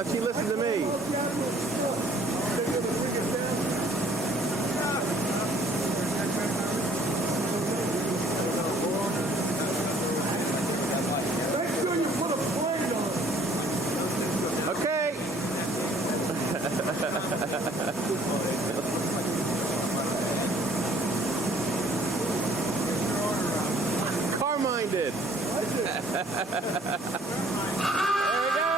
No, she listened to me. Make sure you put a plate on. Okay. Carmine did. There we go.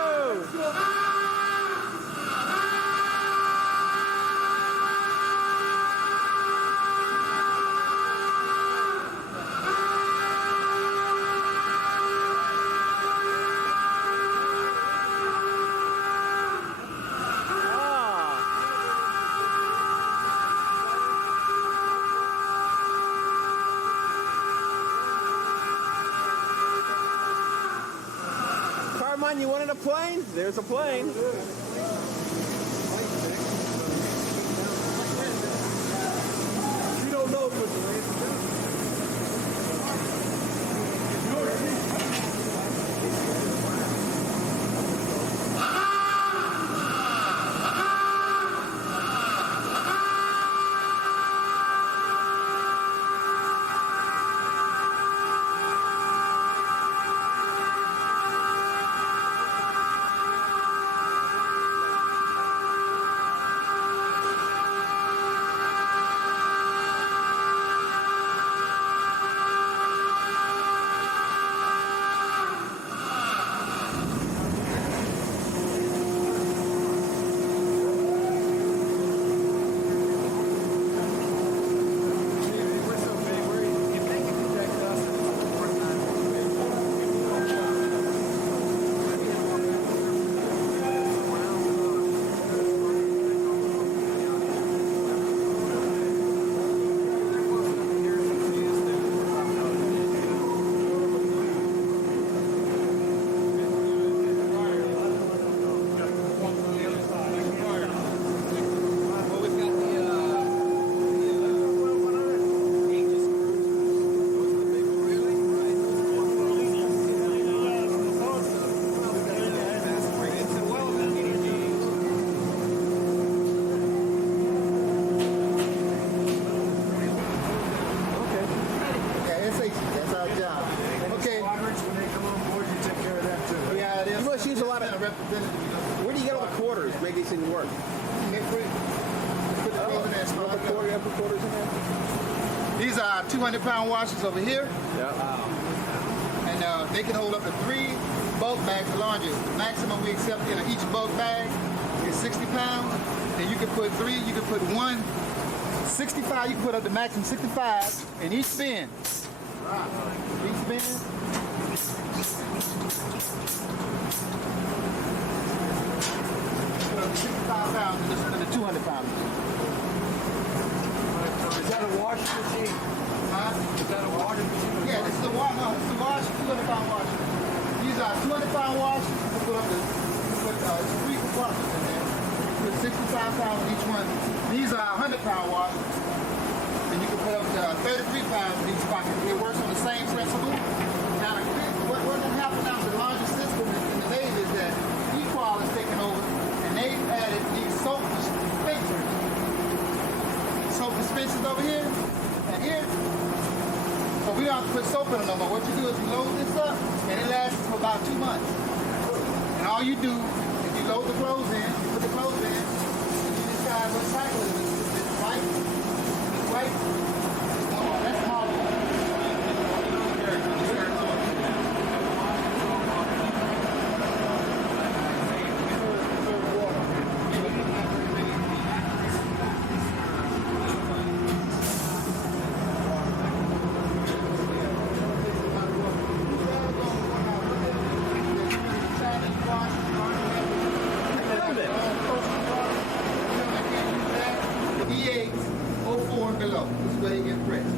Carmine, you wanted a plane? There's a plane. You don't know what the Where do you get all the quarters? Make these things work. Newport. Put the clothes in there. You have the quarters in there? These are 200-pound washers over here. Yeah. And they can hold up to 3 bulk bags of laundry. The maximum we accept in each bulk bag is 60 pounds. And you can put 3, you can put 1, 65, you can put up the maximum 65 in each bin. Each bin. Put up 65 pounds and the 200 pounds. Is that a washing machine? Huh? Is that a washing machine? Yeah, this is the wash. No, this is the wash. 200-pound washer. These are 200-pound washers. You can put up to 3 compartments in there. Put 65 pounds in each one. These are 100-pound washers, and you can put up to 33 pounds in each pocket. It works on the same principle. Now, what happened now with the laundry system in the Navy is that Equal is taking over, and they've added these soap dispensers. Soap dispensers over here and here. So we don't have to put soap in them no more. What you do is you load this up, and it lasts for about 2 months. And all you do is you load the clothes in, you put the clothes in, and you decide what cycle it is. It's white, it's white. That's small. Below. This is where they get pressed.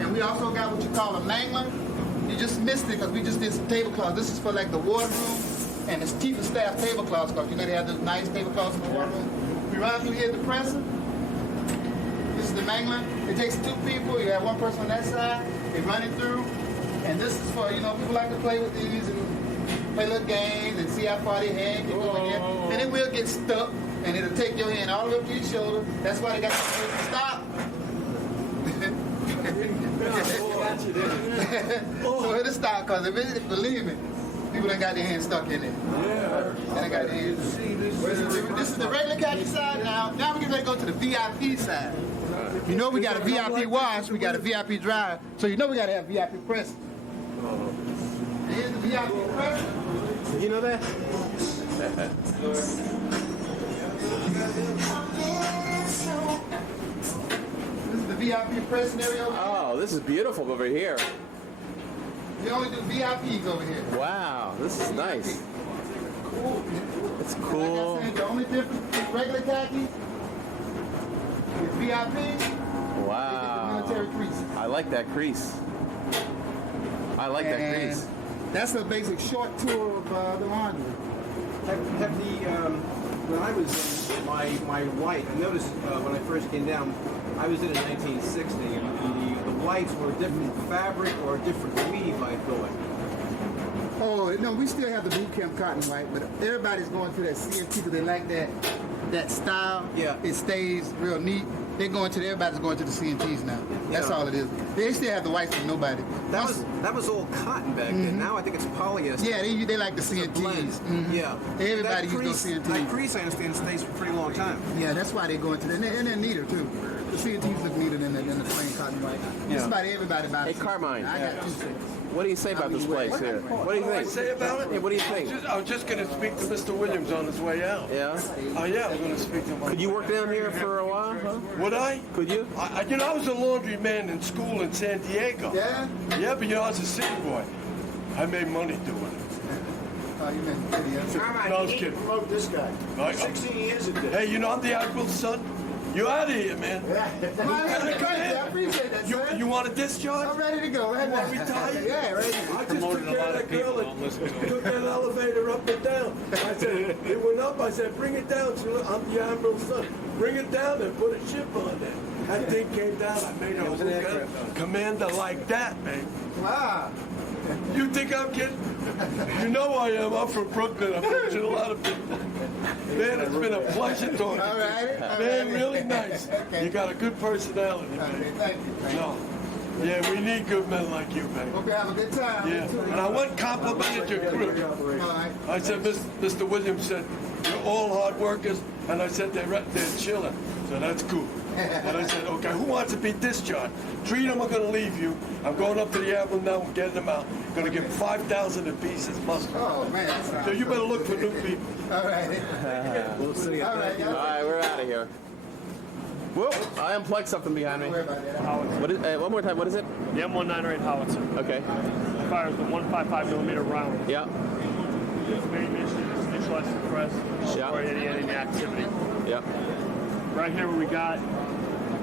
And we also got what you call a mangler. You just missed it because we just did some tablecloths. This is for like the wardroom and it's chief of staff tablecloths because you know they have those nice tablecloths in the wardroom. We run through here the presser. This is the mangler. It takes 2 people. You have 1 person on that side. They run it through. And this is for, you know, people like to play with these and play little games and see how far their hand can go in there. And then we'll get stuck, and it'll take your hand all the way up to your shoulder. That's why they got to stop. So it'll stop, because believe me, people ain't got their hands stuck in there. Yeah. They got their hands. This is the regular khaki side now. Now we're getting ready to go to the VIP side. You know we got a VIP wash, we got a VIP dry, so you know we got to have VIP press. Here's the VIP press. You know that? This is the VIP press area over here. Oh, this is beautiful over here. We only do VIPs over here. Wow, this is nice. Cool. It's Like cool. I said, the only difference between regular khaki is VIP. Wow. Military crease. I like that crease. I like that And crease. that's a basic short tour of the laundry. Have the when I was in my white, I noticed when I first came down, I was in 1960, and the whites were a different fabric or a different weave, I feel like. Oh no, we still have the boot camp cotton white, but everybody's going to that CNT because they like that style. Yeah. It stays real neat. Everybody's going to the CNTs now. That's all it is. They still have the whites for nobody. That was all cotton back then. Now I think it's polyester. Yeah, they like the It's a blend. CNTs. Mhm. Yeah. Everybody That uses those crease- CNTs. That crease, I understand, stays for a pretty long time. Yeah, that's why they're going to that. And they're neater too. The CNTs look neater than the plain cotton white. Just about everybody buys Hey, it. Carmine. I got 2 cents. What do you say about this place here? What do you What do I think? say about it? Hey, what do you think? I was just going to speak to Mr. Williams on his way out. Yeah? Oh, yeah, I'm going to speak to him. Could you work down here for a while? Huh? Would I? Could you? I was a laundryman in school in San Diego. Yeah? Yeah, but I was a city boy. I made money doing it. Oh, you meant video. No, I was kidding. Promote this guy. Right. 16 years at this. Hey, I'm the Admiral's son. You out of here, man. I appreciate that, sir. You want a discharge? I'm ready to go. Right now. Retired? Yeah, ready. I just took care of that girl and took that elevator up and down. I said, it went up. I said, bring it down. She went, I'm the Admiral's son. Bring it down and put a ship on there. That thing came down. I made a commander like that, man. Wow. You think I'm kidding? You know I am. I'm from Brooklyn. I've met a lot of people. Man, it's been a pleasure talking All to right. you. Man, really nice. Okay. You got a good personality, Okay, man. thank you. No. Yeah, we need good men like you, man. Hope you have a good time. Yeah. And I went complimented your crew. All right. I said, Mr. Williams said, you're all hard workers. And I said, they're chilling. So that's cool. And I said, okay, who wants to be discharged? 3 of them are going to leave you. I'm going up to the Admiral now and getting them out. Going to give them 5,000 apiece as mustard. Oh, man. That sounds So you better look for new people. all right. We'll see. All right. All right, we're out of here. Whoop! I unplugged something behind me. Don't worry about that. What is? One more time. What is it? The M198 howitzer Okay. fires the 155 millimeter round. Yeah. Its main mission is to neutralize the press Yeah. or any enemy activity. Yeah. Right here, what we got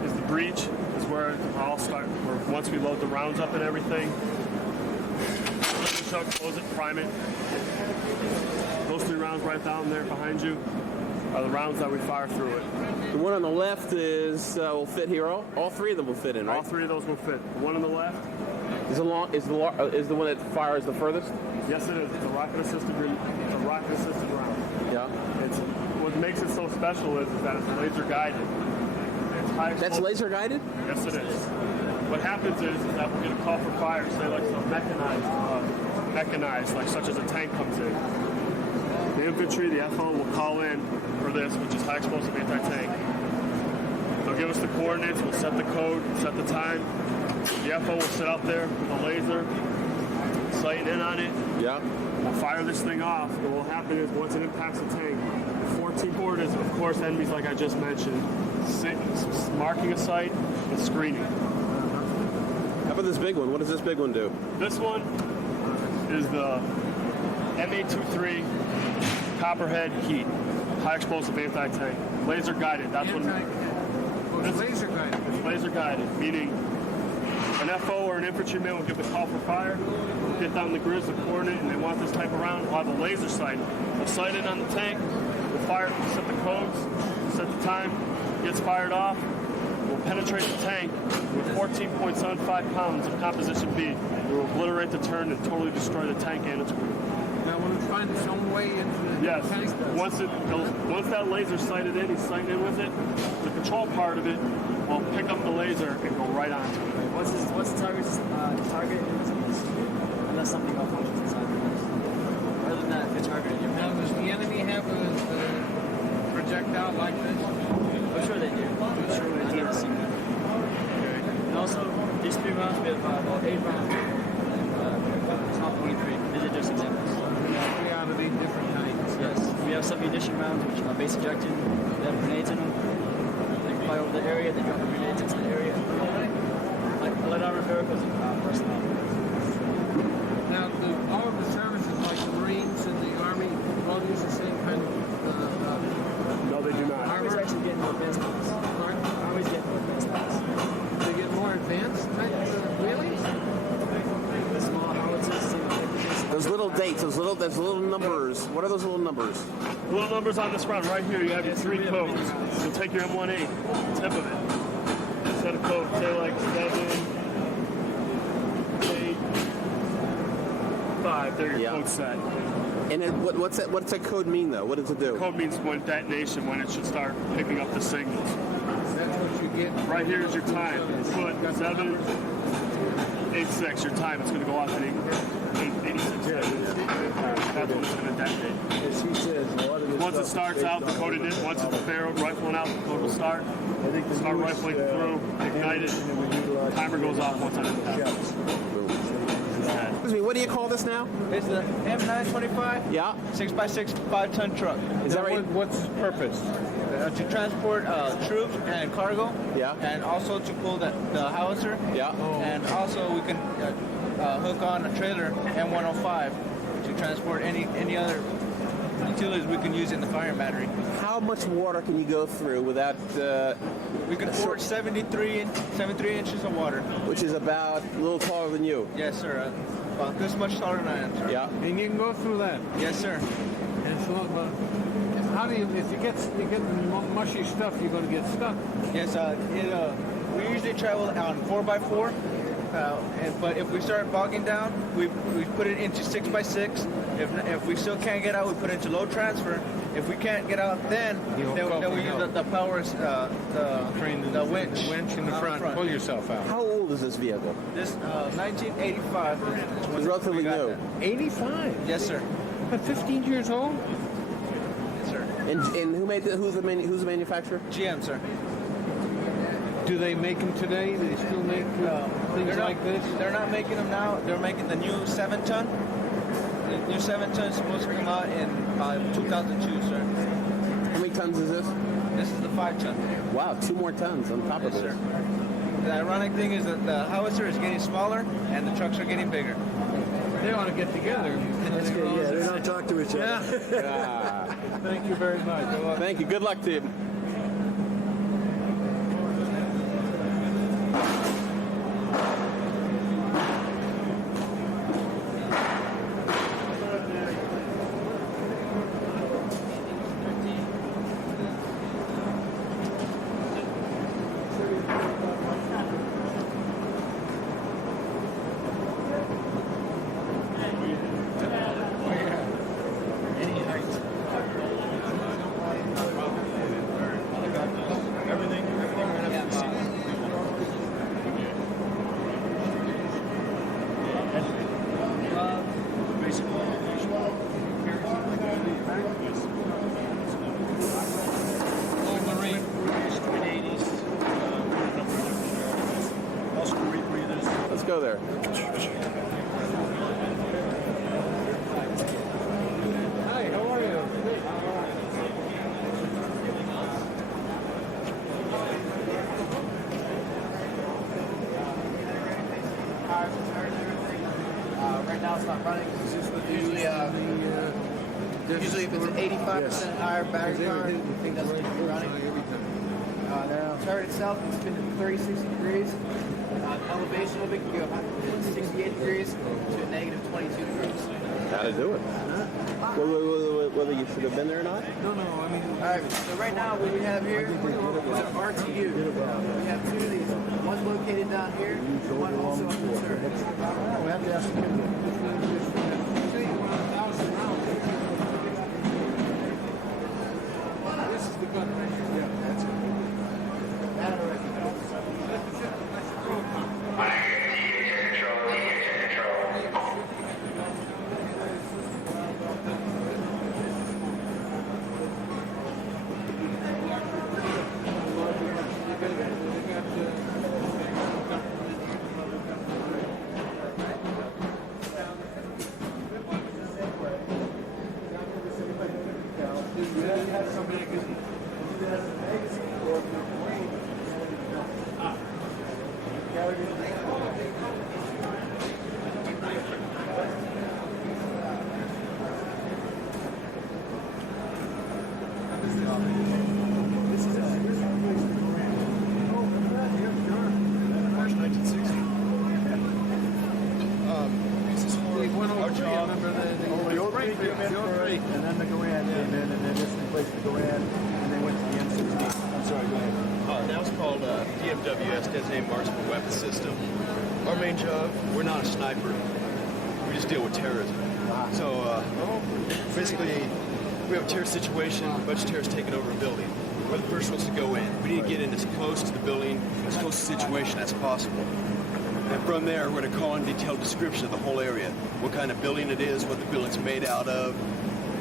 is the breech. Is where it all start. Where once we load the rounds up and everything, close it, prime it. Those 3 rounds right down there behind you are the rounds that we fire through it. The one on the left will fit here. All 3 of them will fit in, All right? 3 of those will fit. The one on the left, Is the one that fires the furthest? yes, it is. It's a rocket assisted round. Yeah. It's what makes it so special is that it's laser guided. It's high That's explosive- laser guided? Yes, it is. What happens is that we'll get a call for fire, say like some mechanized, like such as a tank comes in. The infantry, the FO will call in for this, which is high explosive anti-tank. They'll give us the coordinates, we'll set the code, set the time. The FO will sit out there with a laser, sighting in on it. Yeah. We'll fire this thing off, and what will happen is once it impacts the tank, the 14 coordinates, of course, enemies like I just mentioned, marking a site and screening. How about this big one? What does this big one do? This one is the MA23 Copperhead Heat, high explosive anti-tank, laser guided. That's what it's laser guided. It's laser guided, meaning an FO or an infantryman will give the call for fire, get down the grids, the coordinate, and they want this type of round. We'll have a laser sight. We'll sight it on the tank. We'll fire, set the codes, set the time, gets fired off. We'll penetrate the tank with 14.75 pounds of composition B. We will obliterate the turn and totally destroy the tank and its crew. Now, when it's trying some way into the Yes. tank, Once that laser's sighted in, he's sighted in with it. The control part of it will pick up the laser and go right onto it. What's the target? Unless something malfunctions inside the nest. Other than that, if you're targeted, you're now, does the enemy have a projectile like this? I'm sure they do. I'm sure they do. And also, these 3 rounds, we have about 8 rounds. It's not 23. These are just examples. 3 out of 8 different kinds. Yes. We have some munition rounds, which are base ejection. They have grenades in them. They fly over the area, they drop the grenades into the area. Like light armor vehicles and personnel. Now, do all of the services, like the Marines and the Army, all use the same kind of No, they do not. Army's actually getting more advanced ones. Army's getting more advanced ones. they get more advanced? Really? The small howitzers seem like Those little dates, those little numbers. What are those little numbers? Little numbers on this round. Right here, you have your 3 codes. You'll take your M18, tip of it. Set a code, say like 7, 8, 5. There, your code set. And then what's that code mean though? What does it do? Code means when detonation, when it should start picking up the signals. That's what you get. Right here is your time. You put 7, 8, 6, your time. It's going to go off at 86 seconds. That's when it's going to detonate. As he says, a lot of this Once it stuff starts is out, the based code on- it in. Once it's barreled, rifling out, the code will start. I think the Start newest, rifling through, ignite it. ammunition that we utilize Timer goes off once I'm in the shells. Excuse me, what do you call this now? It's the M925 Yeah. 6x6 5-ton truck. Is that right? What's its purpose? To transport troops and cargo. Yeah. And also to pull the howitzer. Yeah. And also we can hook on a trailer M105 to transport any other utilities we can use in the firing battery. How much water can you go through without, We can forge 73 inches of water. which is about a little taller than you? Yes, sir. About this much taller than I am, sir. Yeah. And you can go through that. Yes, sir. And so, how do you, if you get mushy stuff, you're going to get stuck. Yes, we usually travel on 4x4, but if we start bogging down, we put it into 6x6. If we still can't get out, we put it into low transfer. If we can't get out, then we use the power, the winch. Winch in the out front. Pull yourself out. How old is this vehicle? This 1985 is when It's relatively we got new. that. 85? Yes, sir. But 15 years old? Yes, sir. And who made who's the manufacturer? GM, sir. Do they make them today? They still make things like this? They're not making them now. They're making the new 7-ton. The new 7-ton is supposed to come out in 2002, sir. How many tons is this? This is the 5-ton. Wow, 2 more tons on top of Yes, it. sir. The ironic thing is that the howitzer is getting smaller and the trucks are getting bigger. They ought to get together. That's good. Yeah, they don't talk to each other. Ah, Thank you very much. thank you. Good luck to you. Let's go there. Hi, how are you? Right now it's not running. Usually if it's an 85% higher battery power, it doesn't keep running. The turret itself can spin at 36 degrees. Elevation of it can go 68 degrees to a negative 22 degrees. How to do it? Whether you should have been there or not? No, I mean, All right, so right now what we have here is an RTU. We have 2 of these. One located down here, one also on the turret. We have to ask the kid. And then the Garand came in, and then this replaced the Garand, and they went to the M16. I'm sorry, go ahead. Now it's called DMWS, Designated Marksman Weapon System. Our main job, we're not a sniper. We just deal with terrorism. So basically, we have a terrorist situation, a bunch of terrorists taking over a building. We're the first ones to go in. We need to get in as close to the building, as close to the situation as possible. And from there, we're going to call in detailed description of the whole area. What kind of building it is, what the building's made out of,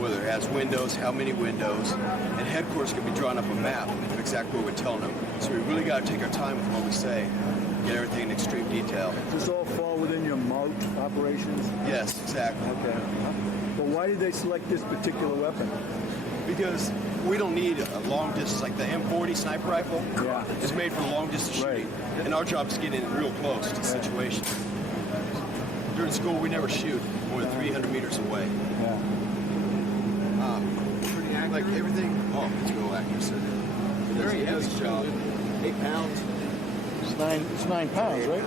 whether it has windows, how many windows. And headquarters can be drawn up a map of exactly what we're telling them. So we really got to take our time with what we say, get everything in extreme detail. Does this all fall within your MART operations? Yes, exactly. Okay. But why did they select this particular weapon? Because we don't need a long distance, like the M40 sniper rifle. Yeah. It's made for long distance shooting. And our job is to get in real close to the situation. During school, we never shoot more than 300 meters away. Yeah. Pretty accurate. Like everything. Oh, it's real accuracy. Very heavy job. 8 pounds. It's 9 pounds, right?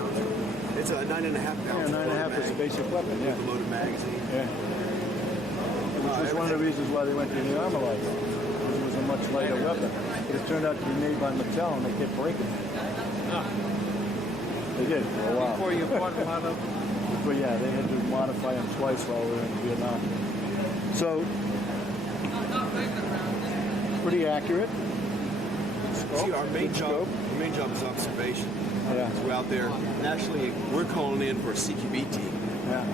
It's a 9.5 pounds. Yeah, 9.5 is a basic weapon, yeah. Loaded magazine. Yeah. Which was one of the reasons why they went to the Armalite. Because it was a much lighter weapon. But it turned out to be made by Mattel, and they kept breaking it. They did for a while. Before you bought a lot of them. But yeah, they had to modify them twice while we were in Vietnam. So, pretty accurate. See, our main job is observation. Yeah. So we're out there, and actually, we're calling in for a CQB team. Yeah.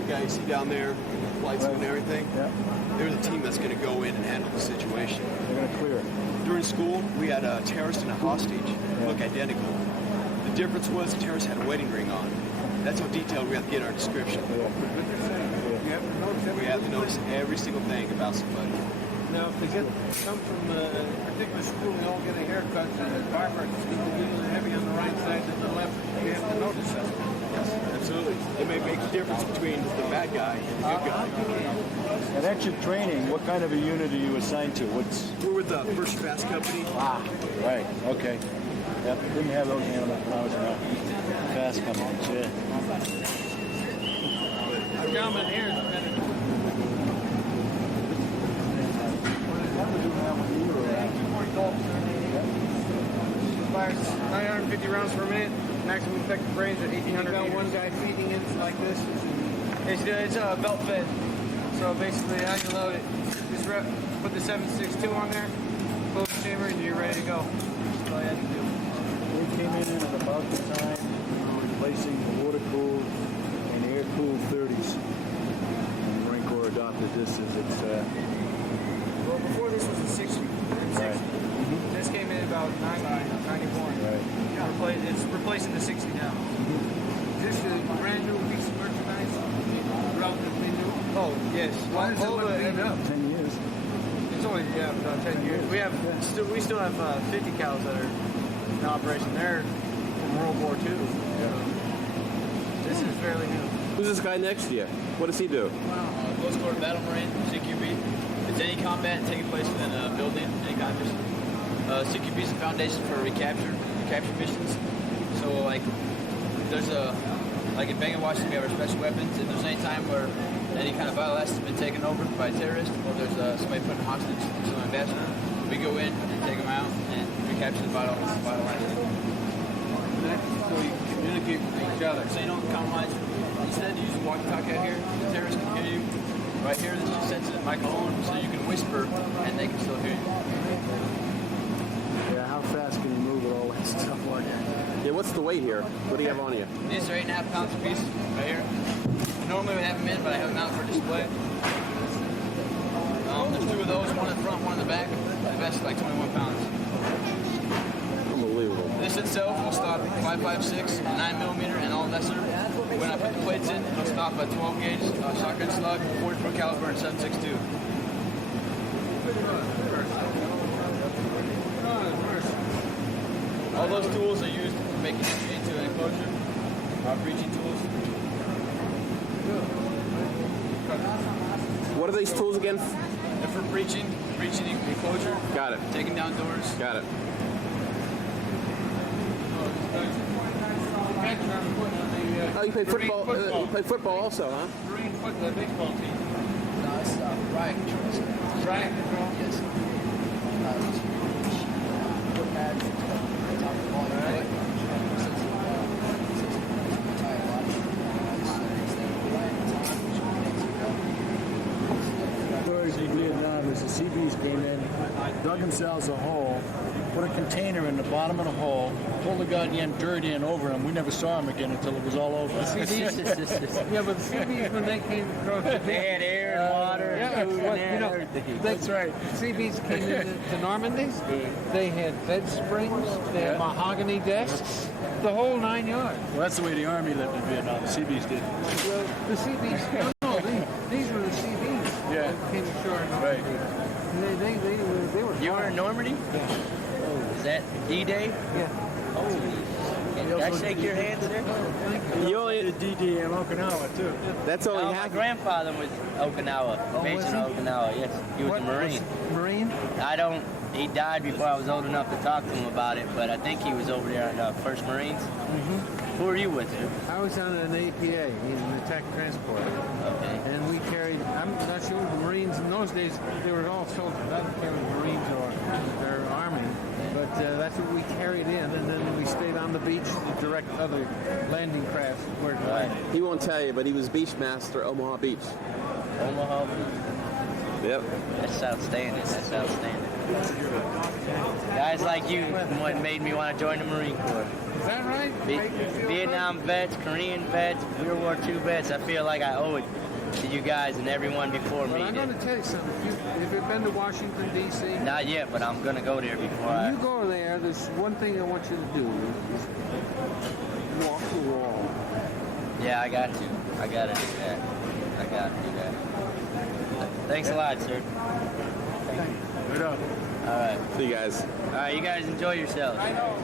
The guy you see down there, flights and everything, Yeah. they're the team that's going to go in and handle the situation. They're going to clear it. During school, we had a terrorist and a hostage look identical. The difference was the terrorist had a wedding ring on. That's how detailed we have to get in our description. We have to notice every single thing about somebody. Now, if they come from a particular school, they all get a haircut, and the barber is usually heavy on the right side than the left. You have to notice that. Yes, absolutely. It may make a difference between the bad guy and the good guy. And that's your training. What kind of a unit are you assigned to? We're with the First Fast Company. Right, okay. Yep, didn't have those animals when I was around. Fast companies, yeah. Gentlemen, here. Fires 950 rounds per minute. Maximum effective range at 1,800 meters. One guy feeding it like this. It's belt fed. So basically, how you load it, just put the 7.62 on there, close the chamber, and you're ready to go. That's all you have to do. We came in at about the time we were replacing the water-cooled and air-cooled 30s. And the Marine Corps adopted this as its... Well, before this was a 60. Right. This came in about 91. Right. It's replacing the 60 now. Is this a brand new piece of merchandise? Relatively new? Oh, yes. Why does it look beat up? 10 years. It's only, about 10 years. We still have 50 cals that are in operation. They're from World War II. This is fairly new. Who's this guy next to you? What does he do? Close quarter battle marine, CQB. It's any combat taking place within a building, any kind of mission. CQB is the foundation for recapture missions. So like in Vaghi, Washington, we have our special weapons. If there's any time where any kind of vital asset has been taken over by terrorists, or there's somebody put in hostage to an ambassador, we go in and take them out and recapture the vital asset. So you communicate with each other. So you don't compromise. Instead, you use a walkie-talkie out here. The terrorists can hear you. Right here, there's a sensitive microphone, so you can whisper, and they can still hear you. Yeah, how fast can you move with all that stuff like that? Yeah, what's the weight here? What do you have on you? These are 8.5 pounds a piece, right here. Normally we have them in, but I have them out for display. There's 2 of those, one in the front, one in the back. The vest is like 21 pounds. Unbelievable. This itself will stop 5.56, 9mm, and all lesser. When I put the plates in, it'll stop a 12 gauge shotgun slug, 44 caliber, and 7.62. All those tools are used to making entry into an enclosure. Our breaching tools. What are these tools again? They're for breaching enclosure. Got it. Taking down doors. Got it. Oh, you play football. You play football also, huh? Marine football, baseball team. No, it's Brian controls. Brian control. Yes. Foot pads. Top of the ball. Right. Stories in Vietnam is the Seabees came in, dug themselves a hole, put a container in the bottom of the hole, pulled the goddamn dirt in over them. We never saw them again until it was all over. Yeah, but the Seabees, when they came across the They had air and water. Yeah, and food well, and you know, everything. that's right. Seabees came into Normandy. They had bed springs. They had mahogany desks. The whole 9 yards. Well, that's the way the Army lived in Vietnam. The Seabees did. Well, the Seabees. No, these were the Seabees. Yeah. That came ashore. In Right. They were. You were in Normandy? Yeah. Is that D-Day? Yeah. Can I shake your hand, sir? You only did D-Day in Okinawa, too. That's only My half. grandfather was Okinawa, based in Okinawa. Yes, he was a Marine. Marine? He died before I was old enough to talk to him about it, but I think he was over there in the 1st Marines. Who are you with, sir? I was on an APA, an attack transport. Okay. And we carried, I'm not sure the Marines in those days, they were all soldiers. I didn't care if Marines or their Army, but that's what we carried in, and then we stayed on the beach to direct other landing crafts where to land. He won't tell you, but he was beach master Omaha Beach. Omaha. Yep. That's outstanding. That's outstanding. Guys like you what made me want to join the Marine Corps. Is that right? Vietnam vets, Korean vets, World War II vets. I feel like I owe it to you guys and everyone before Well, me I'm did. going to tell you something. Have you been to Washington, D.C.? Not yet, but I'm going to go there before When you go there, there's one thing I want you to do is walk the wall. Yeah, I got to. I got to do that. I got to do that. Thanks a lot, sir. Right up. All right. See you guys. All right, you guys enjoy yourselves. I know.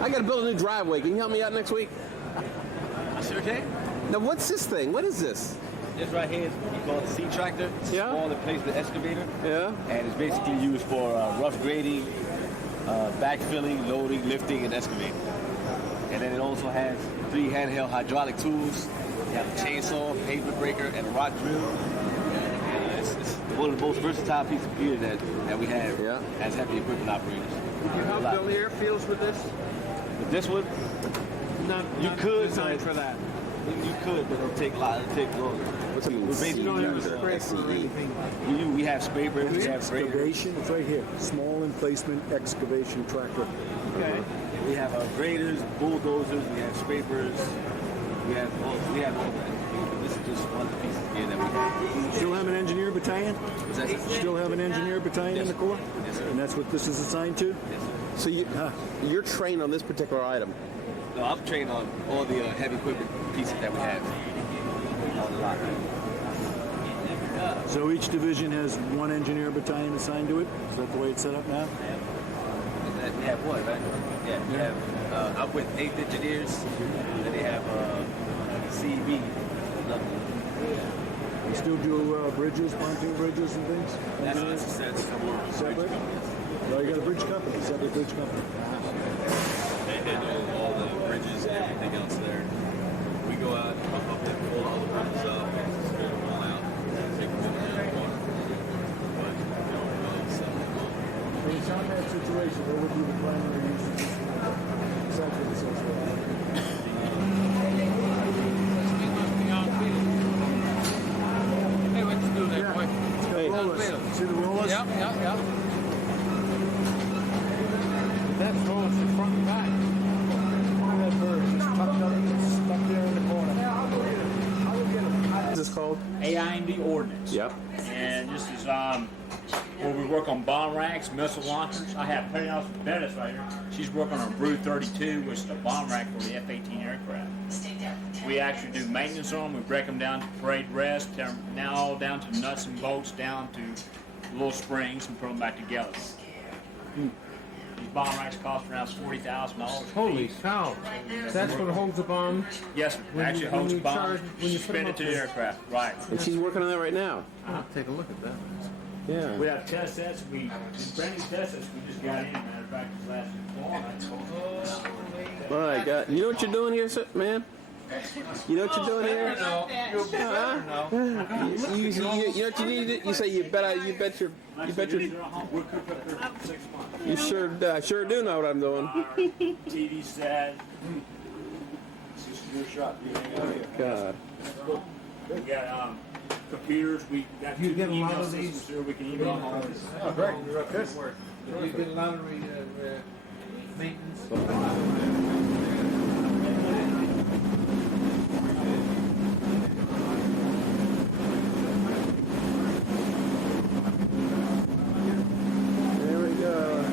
I got to build a new driveway. Can you help me out next week? Sure can. Now, what's this thing? What is this? This right here is called a C tractor. It's Yeah. small that plays the excavator, Yeah. and it's basically used for rough grading, backfilling, loading, lifting, and excavating. And then it also has 3 handheld hydraulic tools. You have a chainsaw, pavement breaker, and a rock drill. It's one of the most versatile pieces of gear that we have as heavy equipment operators. Could you help build airfields with this? But this one, Not could, designed but- for that. you could, but it'll take a lot. It'll take longer. What's a We basically You don't have a use scraper or SCE. anything. we have scrapers, we have graders. Excavation, it's right here. Small emplacement excavation tractor. Okay. We have graders, bulldozers, we have scrapers, we have all that. This is just one of the pieces here that we have. Still have an engineer battalion? Is that Still have an engineer battalion in the Corps? Yes, sir. And that's what this is assigned to? So you're trained on this particular item. No, I'm trained on all the heavy equipment pieces that we have. On the lot. So each division has one engineer battalion assigned to it? Is that the way it's set up now? We have one, right? Yeah, we have, I'm with 8th Engineers, and then they have CB. You still do bridges, pontoon bridges and things? That's Separate? Well, you got a bridge company, separate bridge company. They handle all the bridges and everything else there. We go out, pump up and pull all the bridges up, straight them all out, take them in the water. But, sell them all. When it's on that situation, what would be the primary use of this? Besides what it says here? Hey, let's do that, boy. It's got rollers. See the rollers? Yep. That's rollers from front and back. Look at that bird, just tucked up, stuck there in the corner. What is this called? AIMD ordnance. Yep. And this is where we work on bomb racks, missile launchers. I have Petty House with Dennis right here. She's working on Brood 32, which is the bomb rack for the F-18 aircraft. We actually do maintenance on them. We break them down to parade rest, tear them now all down to nuts and bolts, down to little springs, and put them back together. These bomb racks cost around $40,000. Holy cow! That's what holds the bomb. Yes, sir. Actually holds the bomb. Spin it to the aircraft. Right. And she's working on that right now. I'll take a look at that. Yeah. We have test sets. Brand new test sets we just got in. Matter of fact, this last fall. My God. You know what you're doing here, man? You know what you're doing here? No. You know what you need? You say you bet your. You sure do know what I'm doing. TV set. God. We got computers. We got You two get a lot email of these? systems here. We can email home. Oh, great. You get a lot of maintenance. There we go.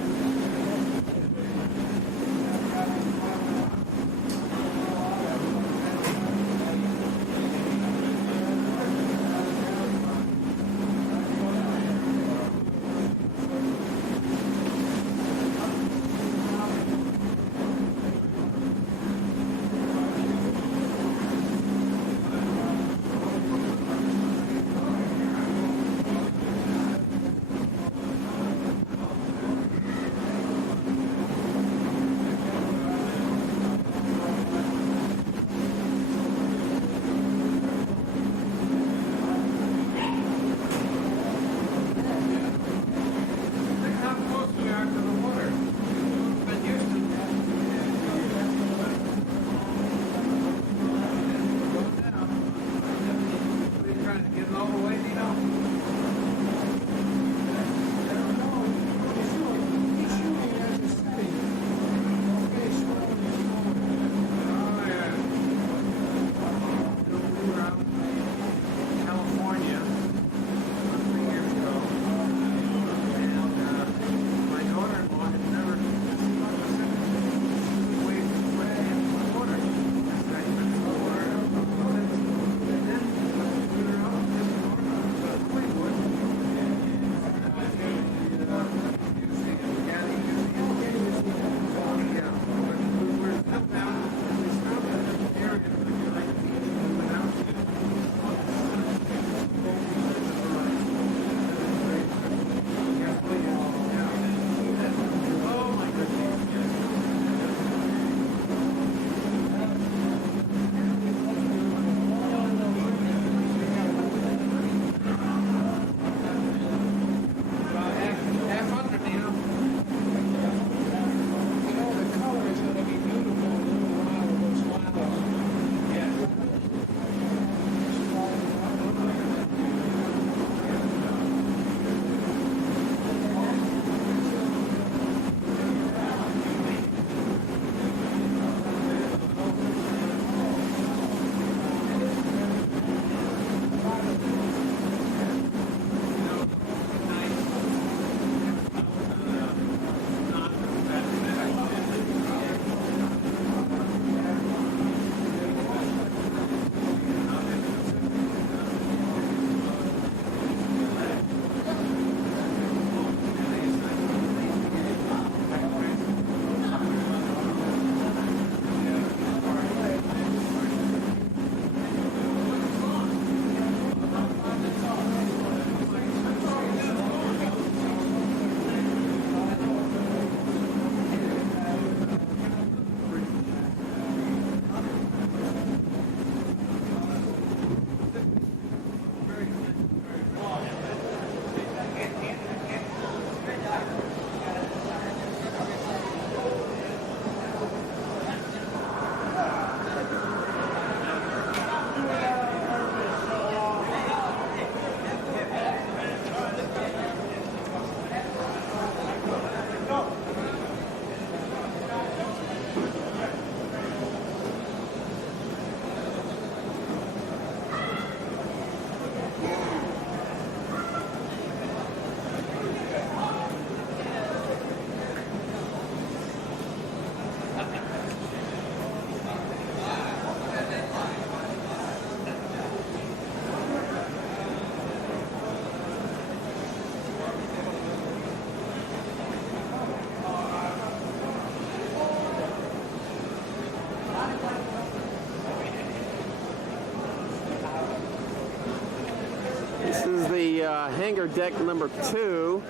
the hangar deck number 2.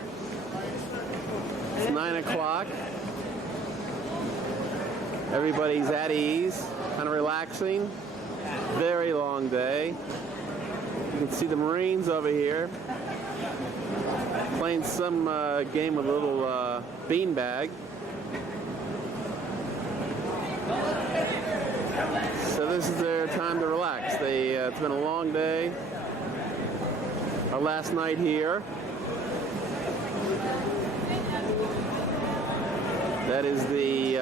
It's 9 o'clock. Everybody's at ease, kind of relaxing. Very long day. You can see the Marines over here playing some game with a little beanbag. So this is their time to relax. It's been a long day. Our last night here. That is the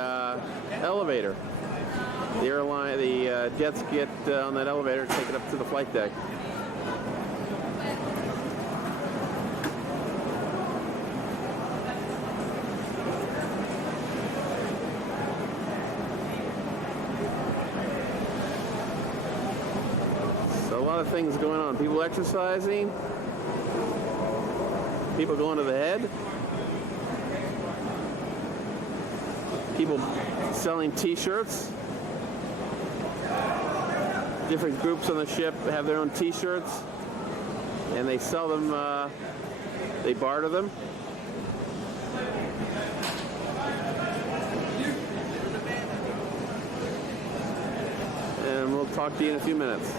elevator. The jets get on that elevator and take it up to the flight deck. So a lot of things going on. People exercising. People going to the head. People selling T-shirts. Different groups on the ship have their own T-shirts, and they sell them. They barter them. And we'll talk to you in a few minutes.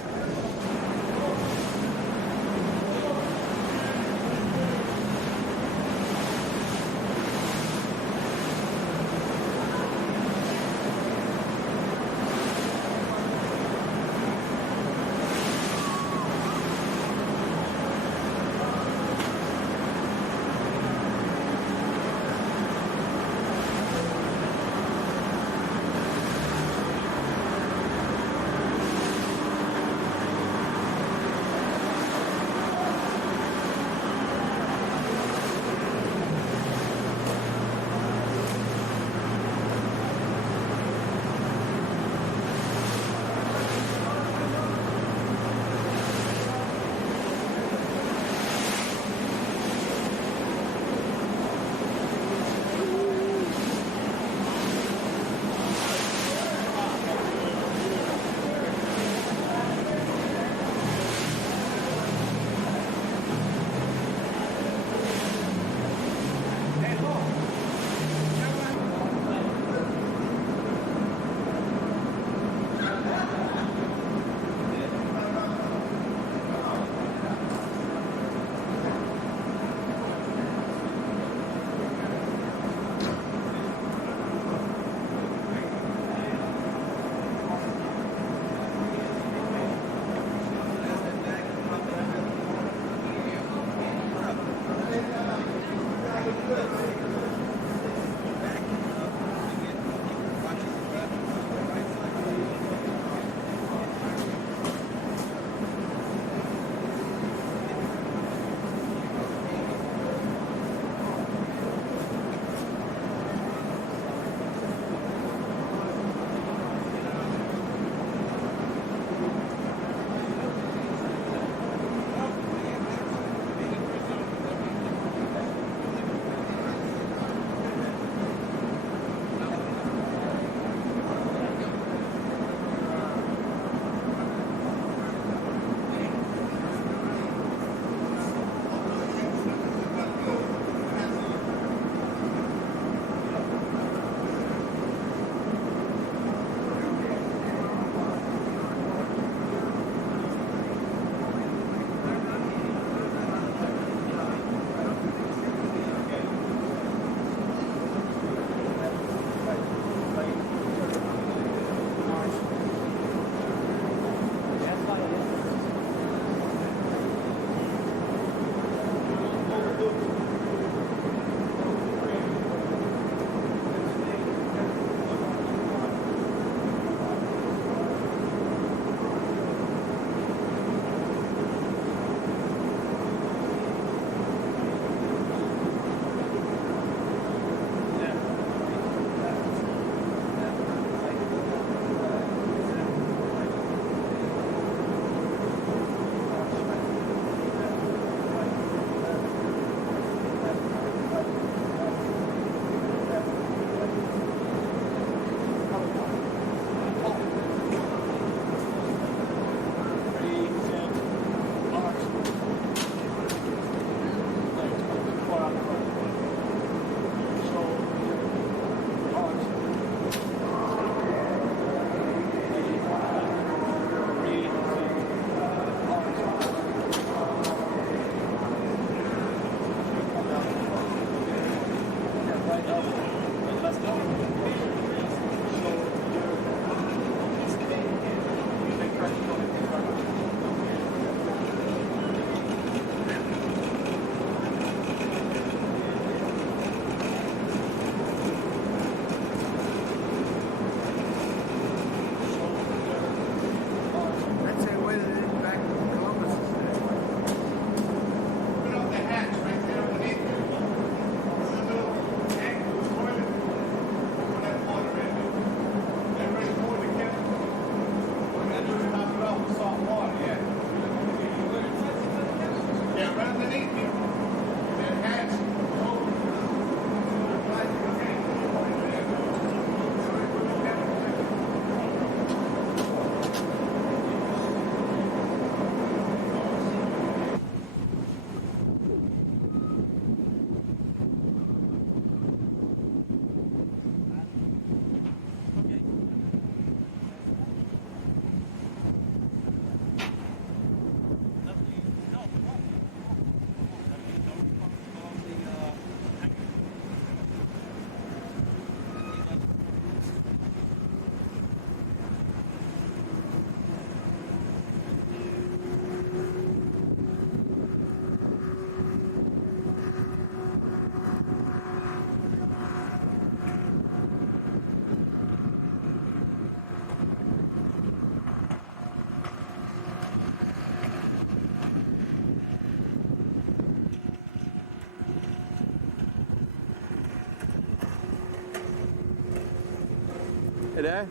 Hey, Dad.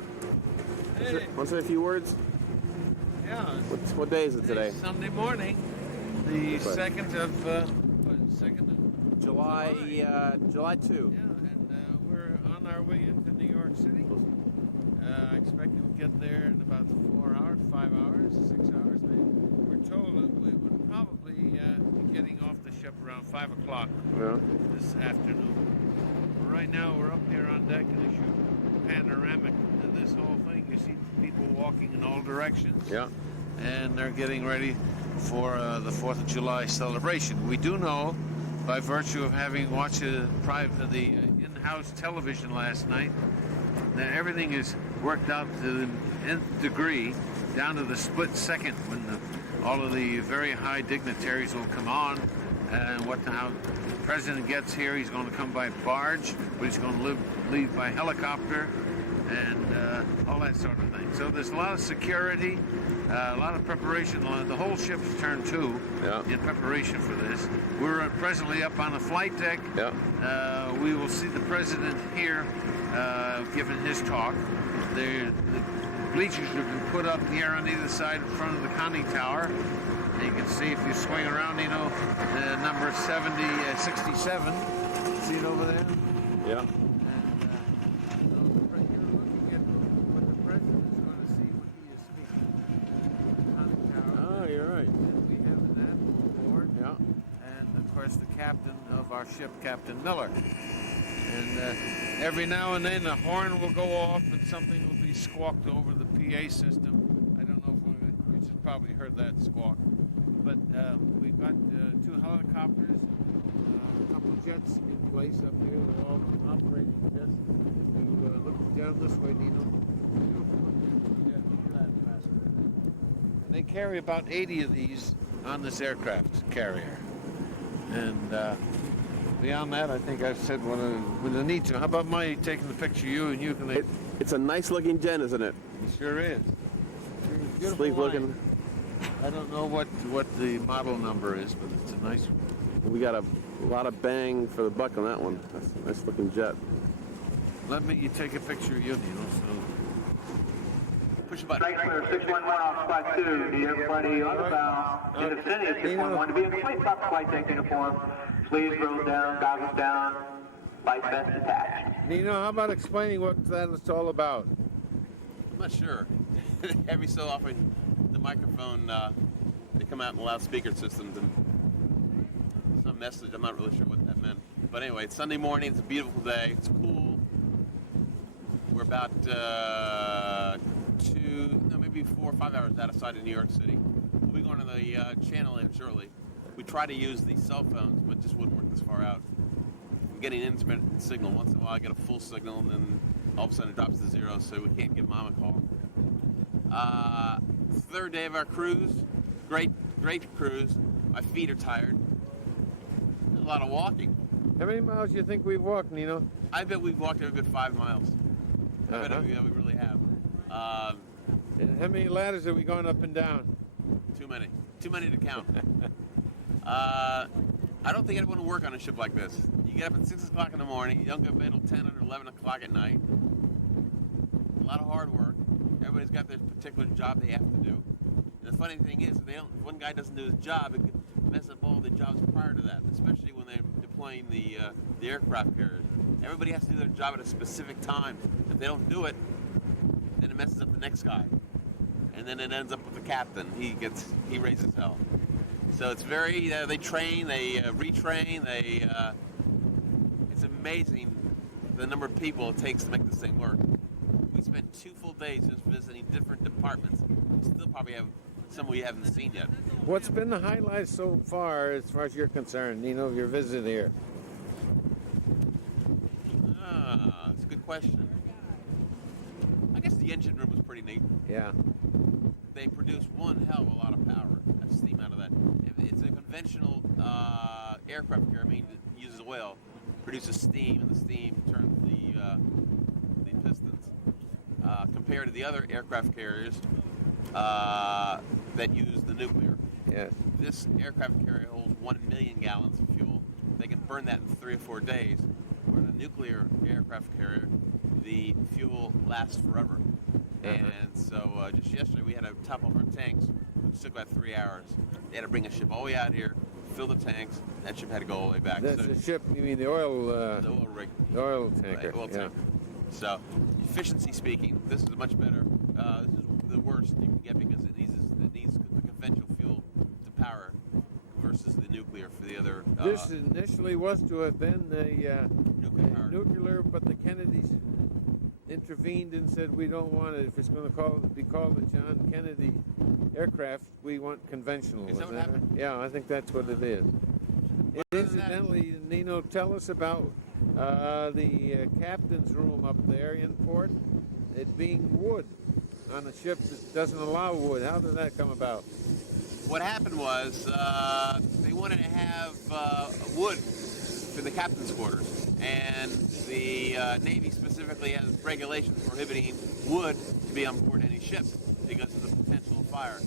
Hey. Want to say a few words? Yeah. What day is it today? Sunday morning, the That's right. 2nd of July 2. Yeah, and we're on our way into New York City. I expect we'll get there in about 4 hours, 5 hours, 6 hours maybe. We're told that we would probably be getting off the ship around 5 o'clock this afternoon. Right now we're up here on deck, and as you panoramic to this whole thing, you see people walking in all directions. Yeah. And they're getting ready for the 4th of July celebration. We do know, by virtue of having watched the in-house television last night, that everything is worked out to the nth degree, down to the split second when all of the very high dignitaries will come on. And how the president gets here, he's going to come by barge, but he's going to leave by helicopter, and all that sort of thing. So there's a lot of security, a lot of preparation. The whole ship's turned to in preparation for this. We're presently up on the flight deck. Yeah. We will see the president here giving his talk. The bleachers have been put up here on either side in front of the conning tower. And you can see if you swing around, number 67. See it over there? Yeah. And you're looking at what the president is going to see when he is speaking. The conning tower. Oh, you're right. And we have an admiral aboard. Yeah. And of course the captain of our ship, Captain Miller. And every now and then a horn will go off and something will be squawked over the PA system. I don't know if you just probably heard that squawk. But we've got 2 helicopters, a couple of jets in place up here. They're all operating jets. If you look down this way, Nino. Yeah, look at that faster. And they carry about 80 of these on this aircraft carrier. And beyond that, I think I've said what I need to. How about my taking the picture of you, and you can... It's a nice looking jet, isn't it? It sure is. Sleek looking. I don't know what the model number is, but it's a nice one. We got a lot of bang for the buck on that one. That's a nice looking jet. Let me take a picture of you, Nino. So Push a button. Clear 611 off flight 2. Need everybody on the bow. In the vicinity of 611 to be in complete proper flight deck uniform. Please roll down, goggles down, light vest attached. Nino, how about explaining what that is all about? I'm not sure. Every so often, the microphone, they come out in loudspeaker systems and some message. I'm not really sure what that meant. But anyway, it's Sunday morning. It's a beautiful day. It's cool. We're about maybe 4 or 5 hours outside of New York City. We'll be going to the channel in shortly. We try to use the cell phones, but it just wouldn't work this far out. I'm getting an intermittent signal. Once in a while, I get a full signal, and then all of a sudden it drops to 0, so we can't give Mom a call. 3rd day of our cruise. Great cruise. My feet are tired. There's a lot of walking. How many miles do you think we've walked, Nino? I bet we've walked every good 5 miles. I bet we really have. And how many ladders are we going up and down? Too many. Too many to count. I don't think anyone will work on a ship like this. You get up at 6 o'clock in the morning. You don't go to bed until 10 or 11 o'clock at night. A lot of hard work. Everybody's got their particular job they have to do. And the funny thing is, if one guy doesn't do his job, it could mess up all the jobs prior to that, especially when they're deploying the aircraft carriers. Everybody has to do their job at a specific time. If they don't do it, then it messes up the next guy. And then it ends up with the captain. He raises hell. So it's very, they train, they retrain, it's amazing the number of people it takes to make this thing work. We spent 2 full days just visiting different departments. We still probably have some we haven't seen yet. What's been the highlight so far as you're concerned, Nino, of your visit here? That's a good question. I guess the engine room was pretty neat. Yeah. They produce one hell of a lot of power, steam out of that. It's a conventional aircraft carrier. I mean, it uses oil, produces steam, and the steam turns the pistons. Compared to the other aircraft carriers that use the nuclear. Yes. This aircraft carrier holds 1 million gallons of fuel. They can burn that in 3 or 4 days. Where in a nuclear aircraft carrier, the fuel lasts forever. And so just yesterday we had to top off our tanks, which took about 3 hours. They had to bring a ship all the way out here, fill the tanks. That ship had to go all the way back. That's so, the ship, you mean the oil... the oil rig. The oil tanker, Right, oil yeah. tanker. So, efficiency speaking, this is much better. This is the worst you can get because it needs the conventional fuel to power versus the nuclear for the other. This initially was to have been a nuclear, but the Kennedys intervened and said we don't want it. If it's going to be called the John Kennedy aircraft, we want conventional. Is that what happened? Yeah, I think that's what it is. Incidentally, Nino, tell us about the captain's room up there in port, it being wood on a ship that doesn't allow wood. How did that come about? What happened was they wanted to have wood for the captain's quarters, and the Navy specifically has regulations prohibiting wood to be on board any ship because of the potential of fire.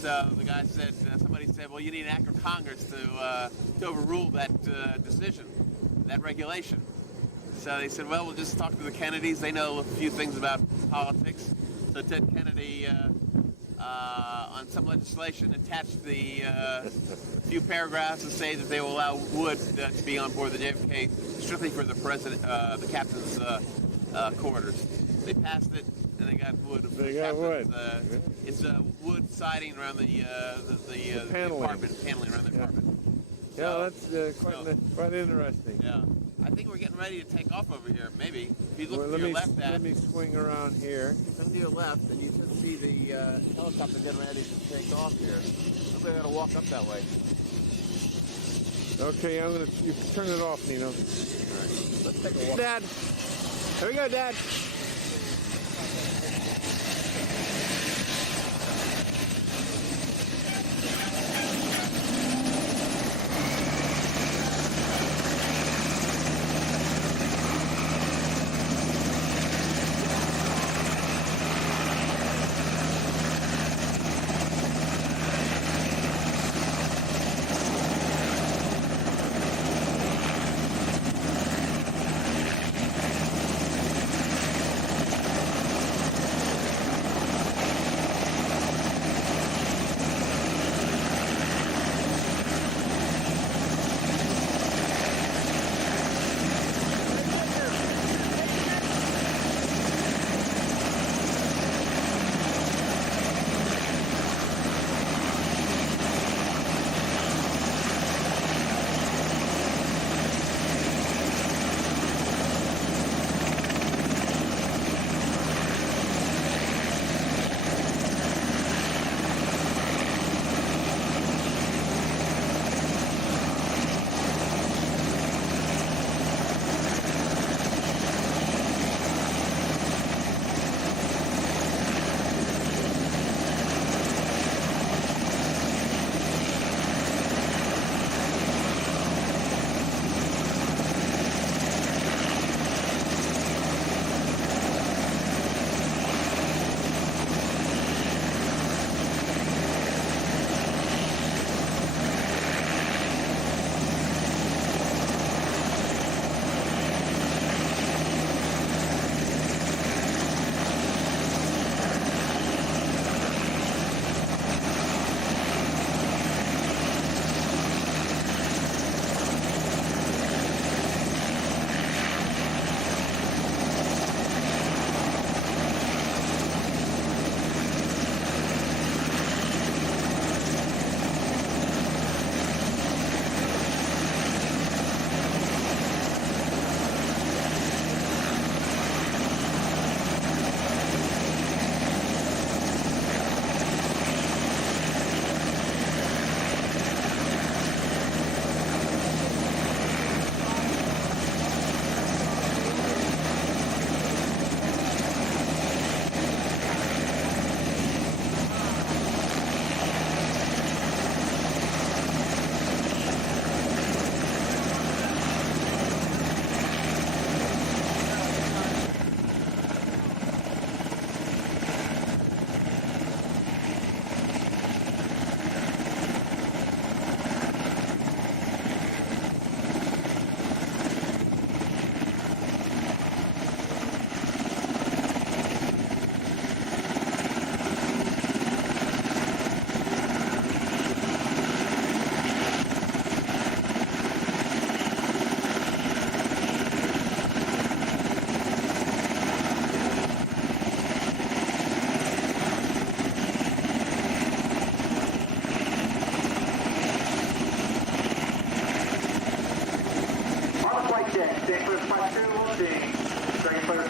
So the guy said, somebody said, well, you need an act of Congress to overrule that decision, that regulation. So they said, well, we'll just talk to the Kennedys. They know a few things about politics. So Ted Kennedy, on some legislation, attached the few paragraphs to say that they will allow wood to be on board the JFK strictly for the president, the captain's quarters. They passed it, and they got wood. They got wood. It's wood siding around the paneling. apartment, paneling around the apartment. Yeah, that's quite interesting. Yeah. I think we're getting ready to take off over here, maybe. If you look Well, to your left, Dad. let me swing around here. Come to your left, and you should see the helicopter getting ready to take off here. We're going to walk up that way. Okay, you can turn it off, Nino. All right. Let's take a walk. Dad. Here we go, Dad.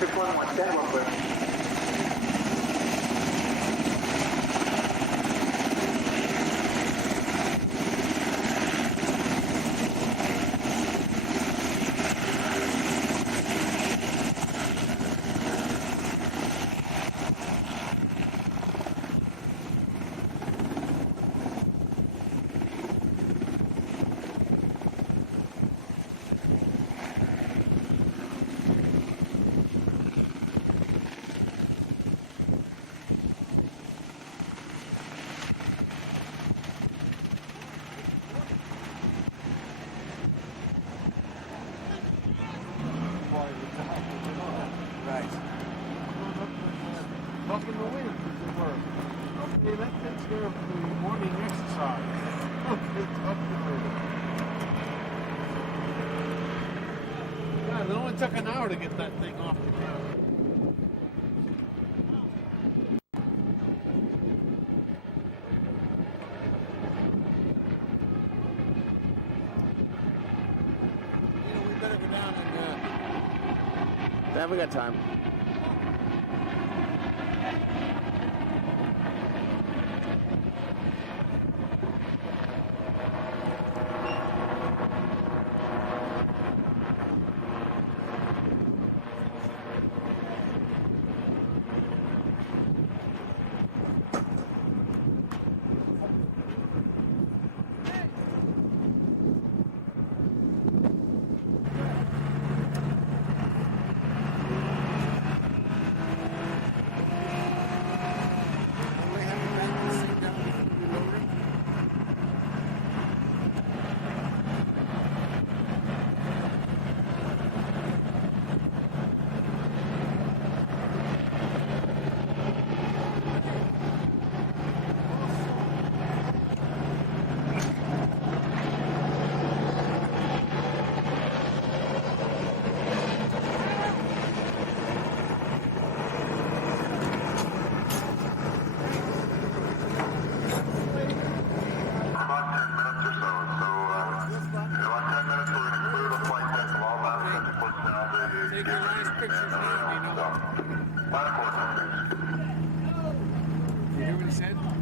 611, stand well clear. Right. Up in the wind, it works. Okay, that takes care of the morning exercise. Okay, up in the wind. God, it only took an hour to get that thing off the ground. We better go down and Yeah, we got time.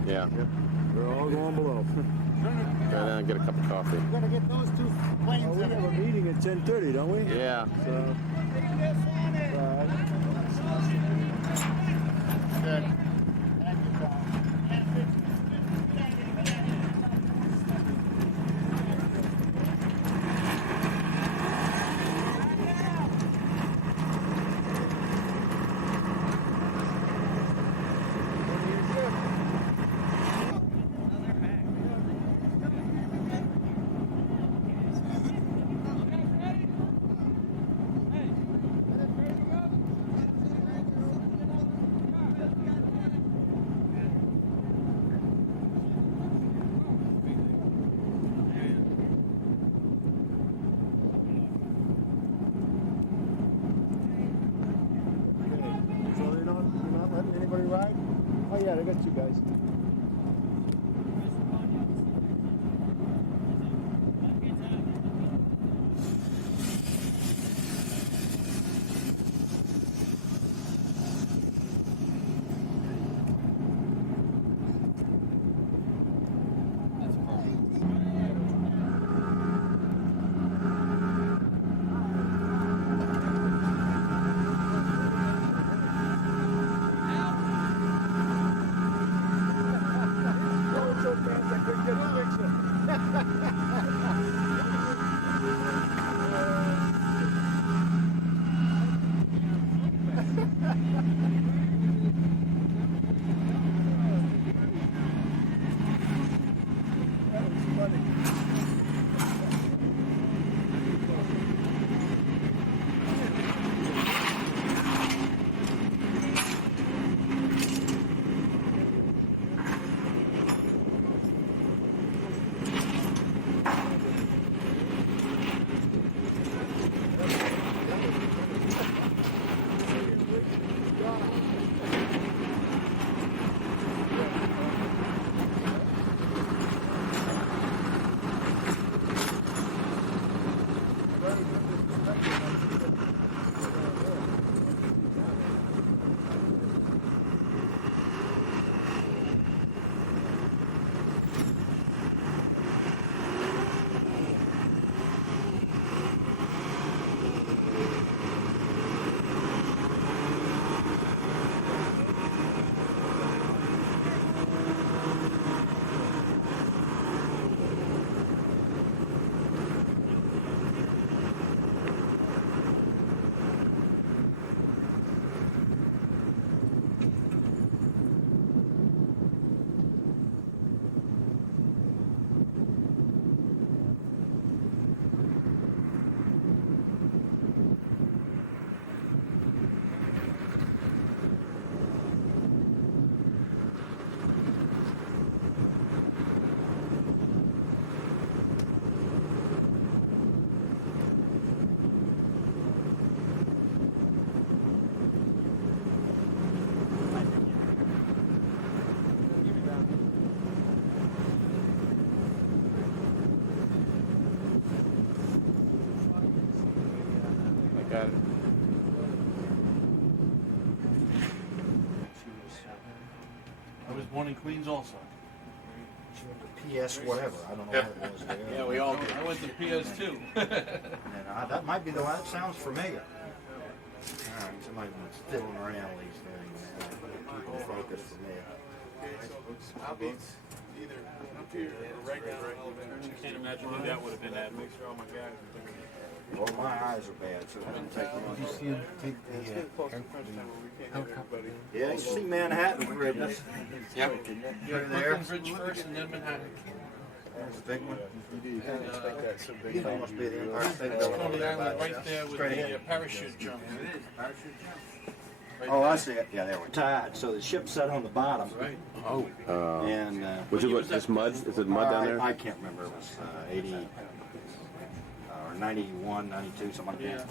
Yeah. We're all going below. Go down and get a cup of coffee. We're gonna get those two planes. Oh, we have a meeting at 10:30, don't we? Yeah. So, Good. so you're not letting anybody ride? Oh yeah, they got you guys. in Queens also. PS whatever, I don't know what it was there. Yeah, we all did. I went to PS too. That might be the one, that sounds familiar. Alright, somebody was fiddling around with these things. Keep them focused for me. I'll be either up here or right down the elevator. I can't imagine who that would have been at. Make sure all my guys are there. Well, my eyes are bad, so I didn't take long. Did you see him take the helicopter? Yeah, you see Manhattan Bridge. Yep. There. Bridge first and then Manhattan. There's the big one. You didn't expect that so big. That must be the Empire State It's Building. Coney Island right there with Straight the ahead. parachute jump. Oh, I see it. Yeah, there we go. Tide. So the ship sat on the bottom. Right. Oh. And Which is what? Just mud? Is it mud down there? I can't remember. It was 80 or 91, 92, something like that.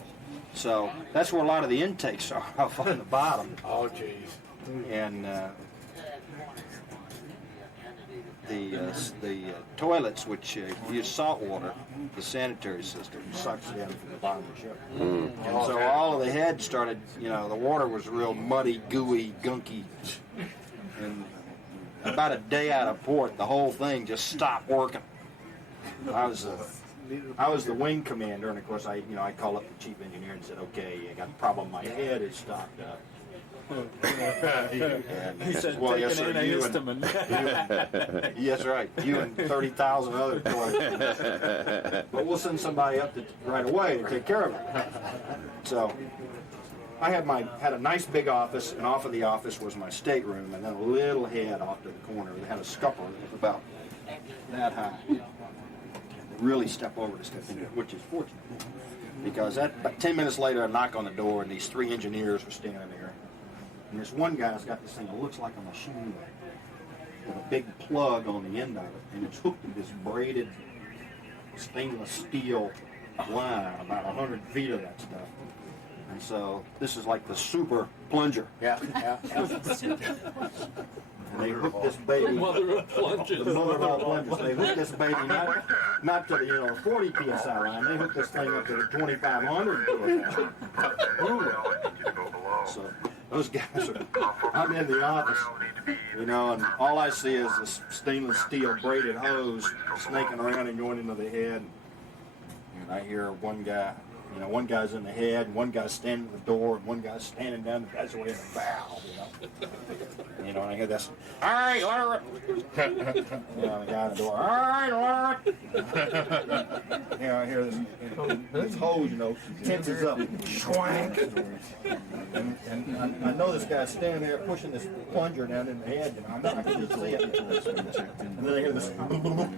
So that's where a lot of the intakes are, off on the bottom. Oh, jeez. And the toilets, which use salt water, the sanitary system sucks it in from the bottom of the ship. And so all of the heads started, the water was real muddy, gooey, gunky. And about a day out of port, the whole thing just stopped working. I was the wing commander, and of course I called up the chief engineer and said, "Okay, I got a problem. My head is stopped up." And he said, "Well, yes, sir. Yes, right. You and 30,000 other toilets. But we'll send somebody up right away to take care of it." So I had a nice big office, and off of the office was my stateroom, and then a little head off to the corner. It had a scupper that was about that high. Really step over to step in, which is fortunate, because about 10 minutes later, I knock on the door, and these 3 engineers were standing there. And this one guy's got this thing that looks like a machine with a big plug on the end of it, and it's hooked to this braided stainless steel line, about 100 feet of that stuff. And so this is like the super plunger. Yeah. And they hooked this baby. Mother of plungers. The mother of all plungers. They hooked this baby not to the 40 psi line. They hooked this thing up to the 2,500 psi. So those guys are. I'm in the office, and all I see is this stainless steel braided hose snaking around and going into the head. And I hear one guy. One guy's in the head, and one guy's standing at the door, and one guy's standing down the passageway in the valve, and I hear this, "All right, order it." The guy at the door, "All right, order it." I hear this hose, tenses up, schwank. And I know this guy's standing there pushing this plunger down in the head, I can just see it. And then I hear this, "Kaboom!"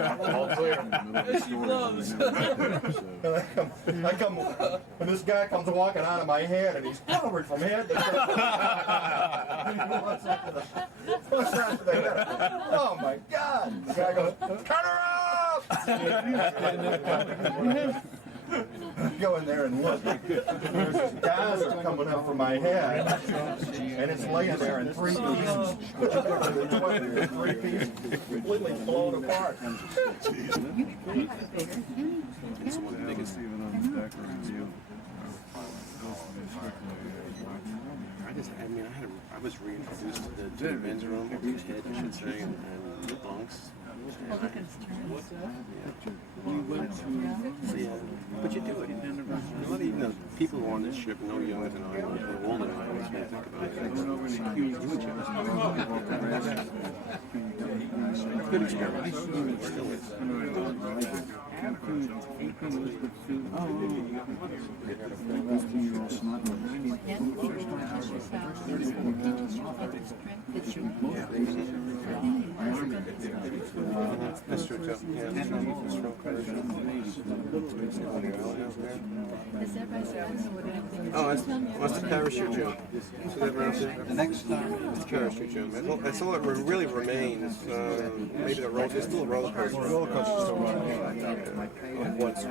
All clear. Yes, he loves. And I come, and this guy comes walking out of my head, and he's covered from head to toe. What's after the head? Oh my God! The guy goes, "Turn her off!" I go in there and look. There's this guys are coming up from my head, and it's laying there in 3 pieces. 3 pieces, completely blown apart. I was reintroduced to the men's room, or head, I should say, and the bunks. But you do it. A lot of people who are on this ship no younger than I am, or older than I am, when you think about it. Good experience. Still is. That's true too. Oh, that's the parachute jump. See that right there? The next it's parachute jump. That's all that really remains. Maybe the roller. There's still a roller coaster. The roller coaster's still running. What's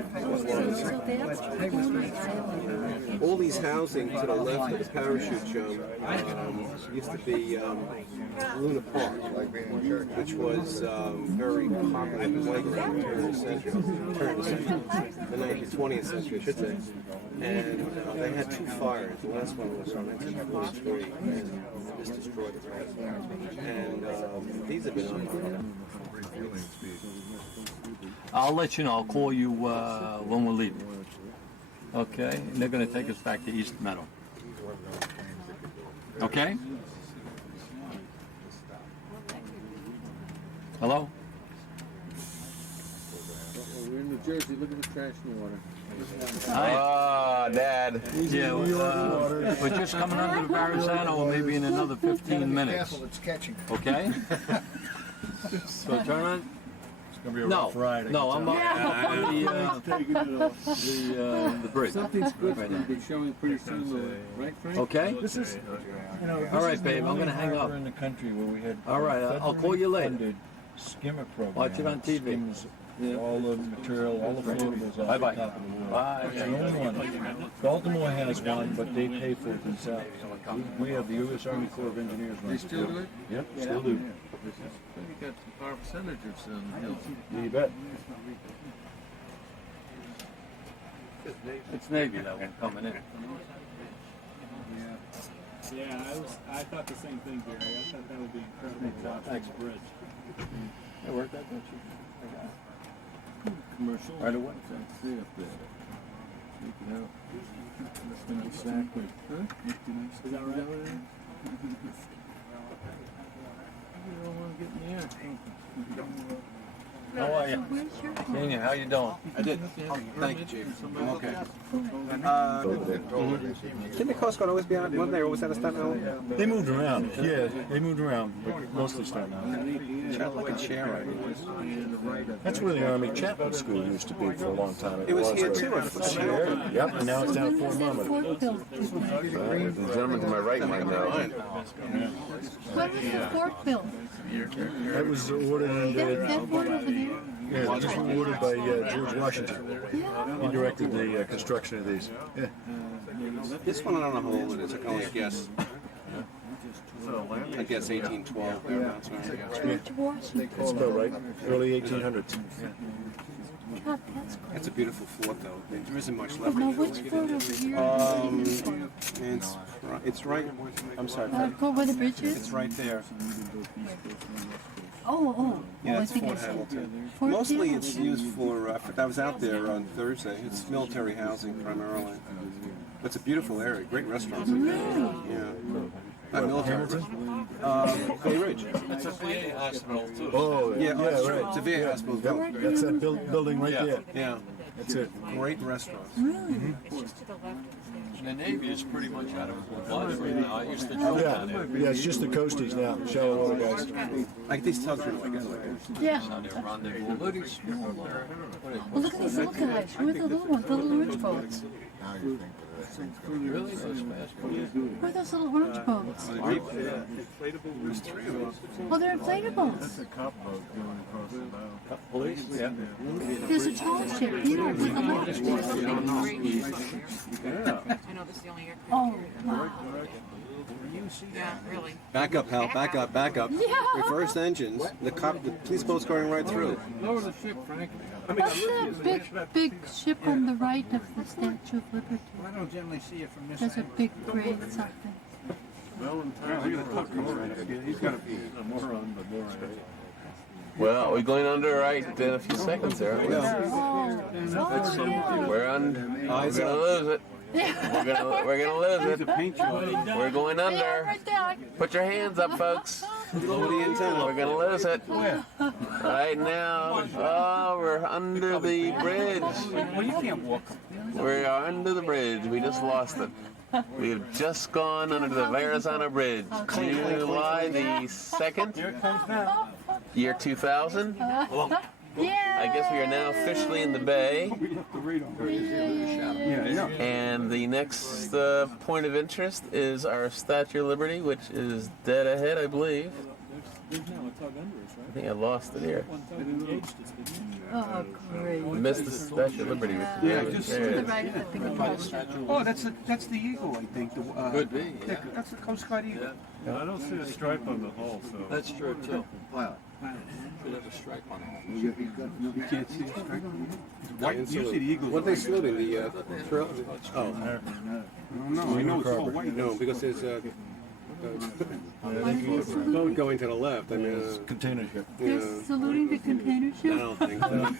all these housing to the left of the parachute jump used to be Luna Park, which was very popular playground during the 20th century, I should say. And they had 2 fires. The last one was in 1943, and this destroyed the place. And these have been on for I'll let you know. I'll call you when we're leaving. Okay? And they're going to take us back to East Meadow. Okay? Hello? We're in New Jersey. Look at the trash in the water. Ah, Dad. Yeah, we're just coming under the Verrazano maybe in another 15 minutes. Careful, it's catching. Okay? So turn on. It's gonna be a rough ride. No, I'm up on the bridge. Something's good to be showing pretty soon, right, Frank? Okay? This is, you know, All right, babe, I'm gonna hang up. in the country where we had All right, I'll call you later. funded skimmer program. Watch it on TV. Skims all the material, all the floatables off Bye-bye. the top of the world. Bye. It's the only one. Baltimore has one, but they pay for it themselves. We have the U.S. Army Corps of Engineers. They still do it? Yep, still do. You got our percentages in Hills. You bet. It's Navy that one coming in. Yeah, I thought the same thing, Gary. I thought that would be incredible to watch this bridge. It worked out, don't you? Commercial. Right away. See up there. Check it out. Exactly. Is that right? You don't want to get in the air. How are you? Daniel, how you doing? I did. Thank you, Chief. I'm okay. Didn't the Coast Guard always be on one day, or was that a Staten Island? They moved around. Yeah, they moved around, but mostly Staten Island. Like a chair, That's where the Army Chaplain School used to be for a long time. It was here too. Yep, and now it's down at Fort Monmouth. The gentleman to my right might know. When was the fort built? That was ordered That fort over there? yeah, this was ordered by George Washington. He directed the construction of these. Yeah. This one I don't know how old it is. I can only guess. I guess 1812. Thereabouts, right? George Washington. That's about right. Early 1800s. God, that's great. It's a beautiful fort, though. There isn't much left. Now, which fort over here? It's right. I'm sorry. Go where the bridge is? It's right there. Oh. Yeah, I it's think Fort I see it. Hamilton. Fort Mostly Hamilton. it's used for, I was out there on Thursday. It's military housing primarily. But it's a beautiful area. Great restaurants. Yeah. Not military. Bay Ridge. It's a VA hospital, too. Oh, Yeah, that's right. right. It's a VA hospital. Yep, that's that building right there. Yeah. That's it. Great restaurants. Really? The Navy is pretty much out of water right now. I used to drive down there. Yeah, it's just the coasties now, shallow water guys. Like these tugs are like Yeah. On their rendezvous. Little small, Well, look at these little guys. Who are the little ones? The little orange boats. Really? Those fast boats? Who are those little orange boats? There's 3 of them. Oh, they're inflatables. That's a cop boat going across the bow. Police? Yeah. There's a tall ship. You know, with the large ship. Oh, wow. Yeah, really. Back up, Hal. Back up. Back up. Yeah. Reverse engines. The police boat's going right through. Lower the ship, Frank. What's that big ship on the right of the Statue of Liberty? I don't generally see it from this There's a angle. big gray something. He's got to be a moron, but moron. Well, we're going under right in a few seconds there. We're on. We're gonna lose it. We're gonna lose it. We're going under. Put your hands up, folks. We're gonna lose it. Right now. Oh, we're under the bridge. Well, you can't walk. We're under the bridge. We just lost it. We've just gone under the Verrazano Bridge. July the 2nd, year 2000. I guess we are now officially in the bay. And the next point of interest is our Statue of Liberty, which is dead ahead, I believe. There's now a tug under us, right? I think I lost it here. One tug engaged us, didn't it? Oh, great. Missed the Statue of Liberty. Yeah, just There it is. Right at the beginning. Oh, that's the eagle, I think. Could be, yeah. That's the Coast Guard eagle. I don't see a stripe on the hull, so. That's true, too. Wow. a stripe on it. You can't see a stripe. White. Usually the eagles. What are they saluting? The trail? Oh. No, I know it's all white. No, because there's a boat going to the left. I mean, container ship. They're saluting the container ship? I don't think so.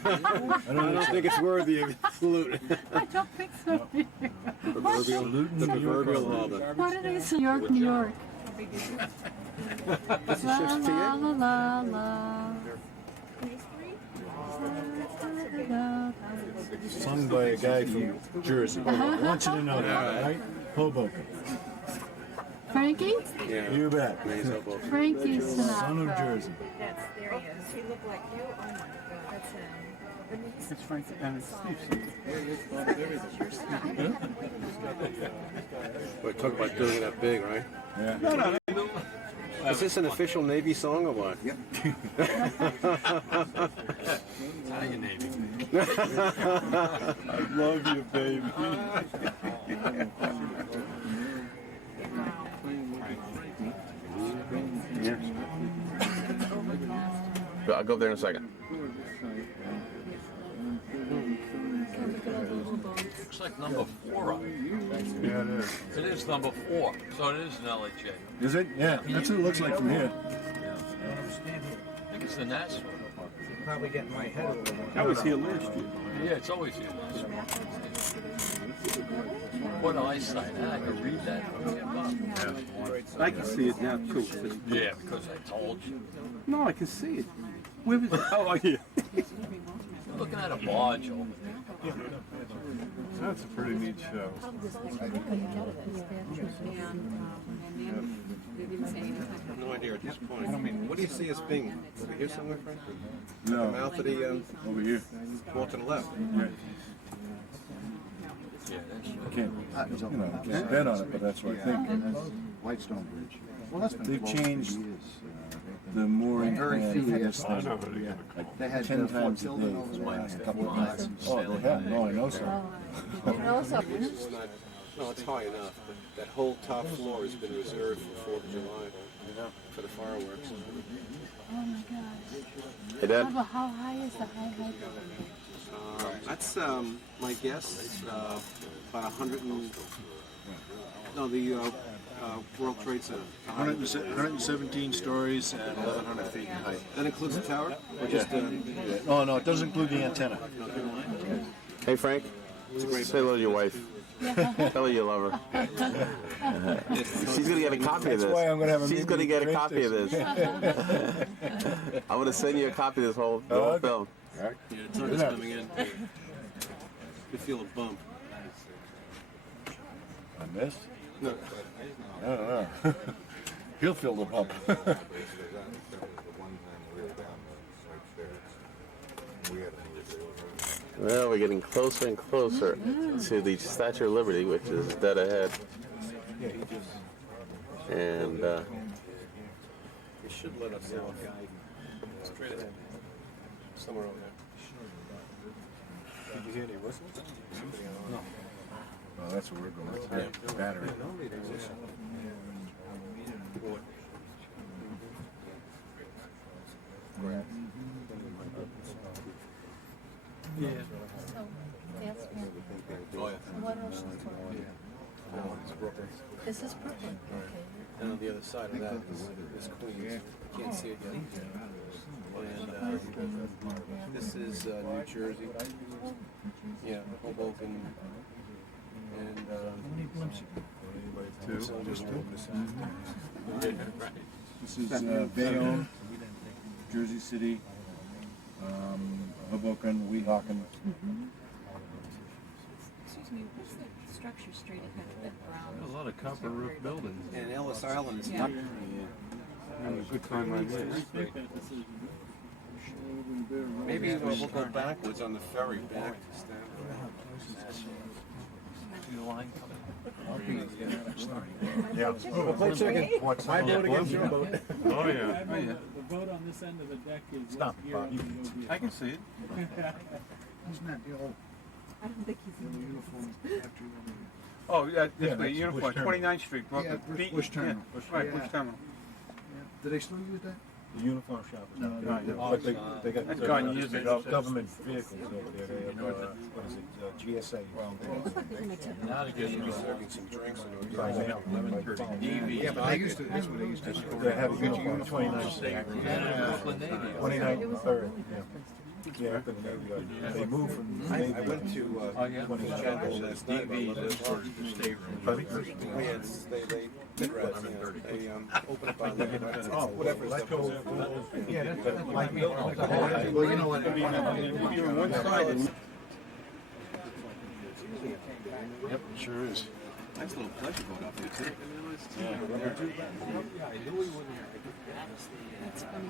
I don't think it's worthy of salute. I don't think so either. The proverbial lava. What did I say? New York, New York. That's the La ship's la TA? la la la. Sung by a guy from Jersey. I want you to know that, right? Hoboken. Frankie? Yeah. You bet. Frankie Sinatra. Son of Jersey. That's, there he is. He looked like you. Oh my God. That's him. It's Frank and it's Steve. We're talking about doing it that big, right? Yeah. No. Is this an official Navy song or what? Yep. Italian Navy. I love you, baby. I'll go there in a second. Looks like number 4 on it. Yeah, it is. It is number 4, so it is an LHA. Is it? Yeah, that's what it looks like from here. I think it's the Nashville. Probably getting my head a little more. I was here last year. Yeah, it's always here. What eyesight, huh? I can read that from here, Bob. I can see it now too. Yeah, because I told you. No, I can see it. Where was it? Oh, yeah. You're looking at a barge over there. That's a pretty neat show. No idea at this point. What do you see as being over here somewhere, Frank? No. At the mouth of the Over here. more to the left. Yeah. Yeah, that's Can't bet on it, but that's what I think. Whitestone Bridge. Well, that's been They've 12 changed years. the mooring Very plan few for years. this thing. They had 10 Fort times a day Tilden for the over last there. couple of months. Oh, they have? No, I know so. It's not, no, it's high enough. But that whole top floor has been reserved for 4th of July for the fireworks. Oh my gosh. Hey, Dad. How high is the high height? That's my guess. About 100 and no, the World Trade Center. 117 stories and 1,100 feet in height. That includes the tower, or just Oh, no, it doesn't include the antenna. Hey, Frank. Say hello to your wife. Tell her you love her. She's gonna get a copy of this. That's why I'm gonna have a She's gonna meeting get a copy of this. I'm gonna send you a copy of this whole film. Yeah, the tunnel's coming in. You feel a bump. I missed? No. I don't know. He'll feel the bump. Well, we're getting closer and closer to the Statue of Liberty, which is dead ahead. And You should let us know. Straight ahead. Somewhere over there. Did you hear any whistles? No. Oh, that's where we're going. Yeah. Battery. So, that's one. What else is there? This is Brooklyn. Okay. And on the other side of that is Queens. You can't see it yet. And this is New Jersey. Yeah, Hoboken. And Two. Just This is Bayonne, Jersey City, Hoboken, Weehawken. Excuse me, what's that structure straight ahead of that brown? A lot of copper roof buildings. And Ellis Island is Yeah. up. Having a good time right there. Maybe we'll go backwards on the ferry back to Stanford. Yeah. Play chicken. My boat against your boat. Oh, yeah. The boat on this end of the deck is Stop, here. Bob. I can see it. Isn't that the old I don't think he's in the uniform. Oh, yeah, this Yeah, way, that's Uniform, Bush Terminal. 29th Street, Brooklyn. Yeah, Bush Terminal. Right, Yeah. Bush Terminal. Do they still use that? The uniform shop is not there. No, But they got that's gone years ago. government vehicles over there. They have, what is it, GSA. Now to get Serving some drinks and By mail. Yeah, but they used to, that's what they used to do. They have a uniform, 29th. 29th and 3rd, yeah. Yeah, up in the Navy Yard. They moved from the Navy. I went to Chapel last night. DV stateroom. Pardon? They open up on there. Whatever stuff goes. Yeah, that might be. Well, you know what? You're on one side. Yep, sure is. Nice little pleasure boat out there, too. That's funny.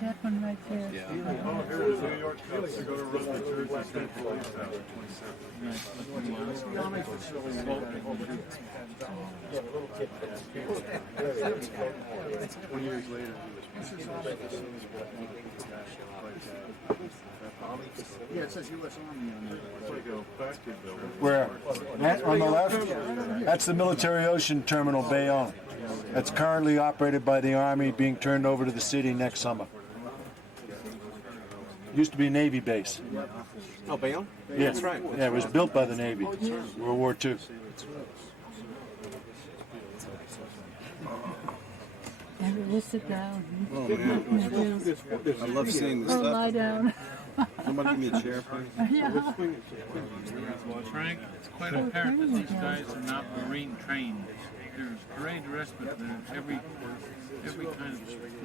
That one right there. Yeah. Oh, here's New York Cubs to go to Jersey State Police Tower, 27. 20 years later, Yeah, it says U.S. Army on there. Where? That on the left? That's the Military Ocean Terminal, Bayonne. That's currently operated by the Army, being turned over to the city next summer. Used to be a Navy base. Oh, Bayonne? Yeah. That's right. Yeah, it was built by the Navy, World War II. And we'll sit down. Oh, man. I love seeing this Or stuff. lie down. Somebody give me a chair, please. Yeah. Frank, it's quite apparent that these guys are not Marine trained. There's parade respite, there's every kind of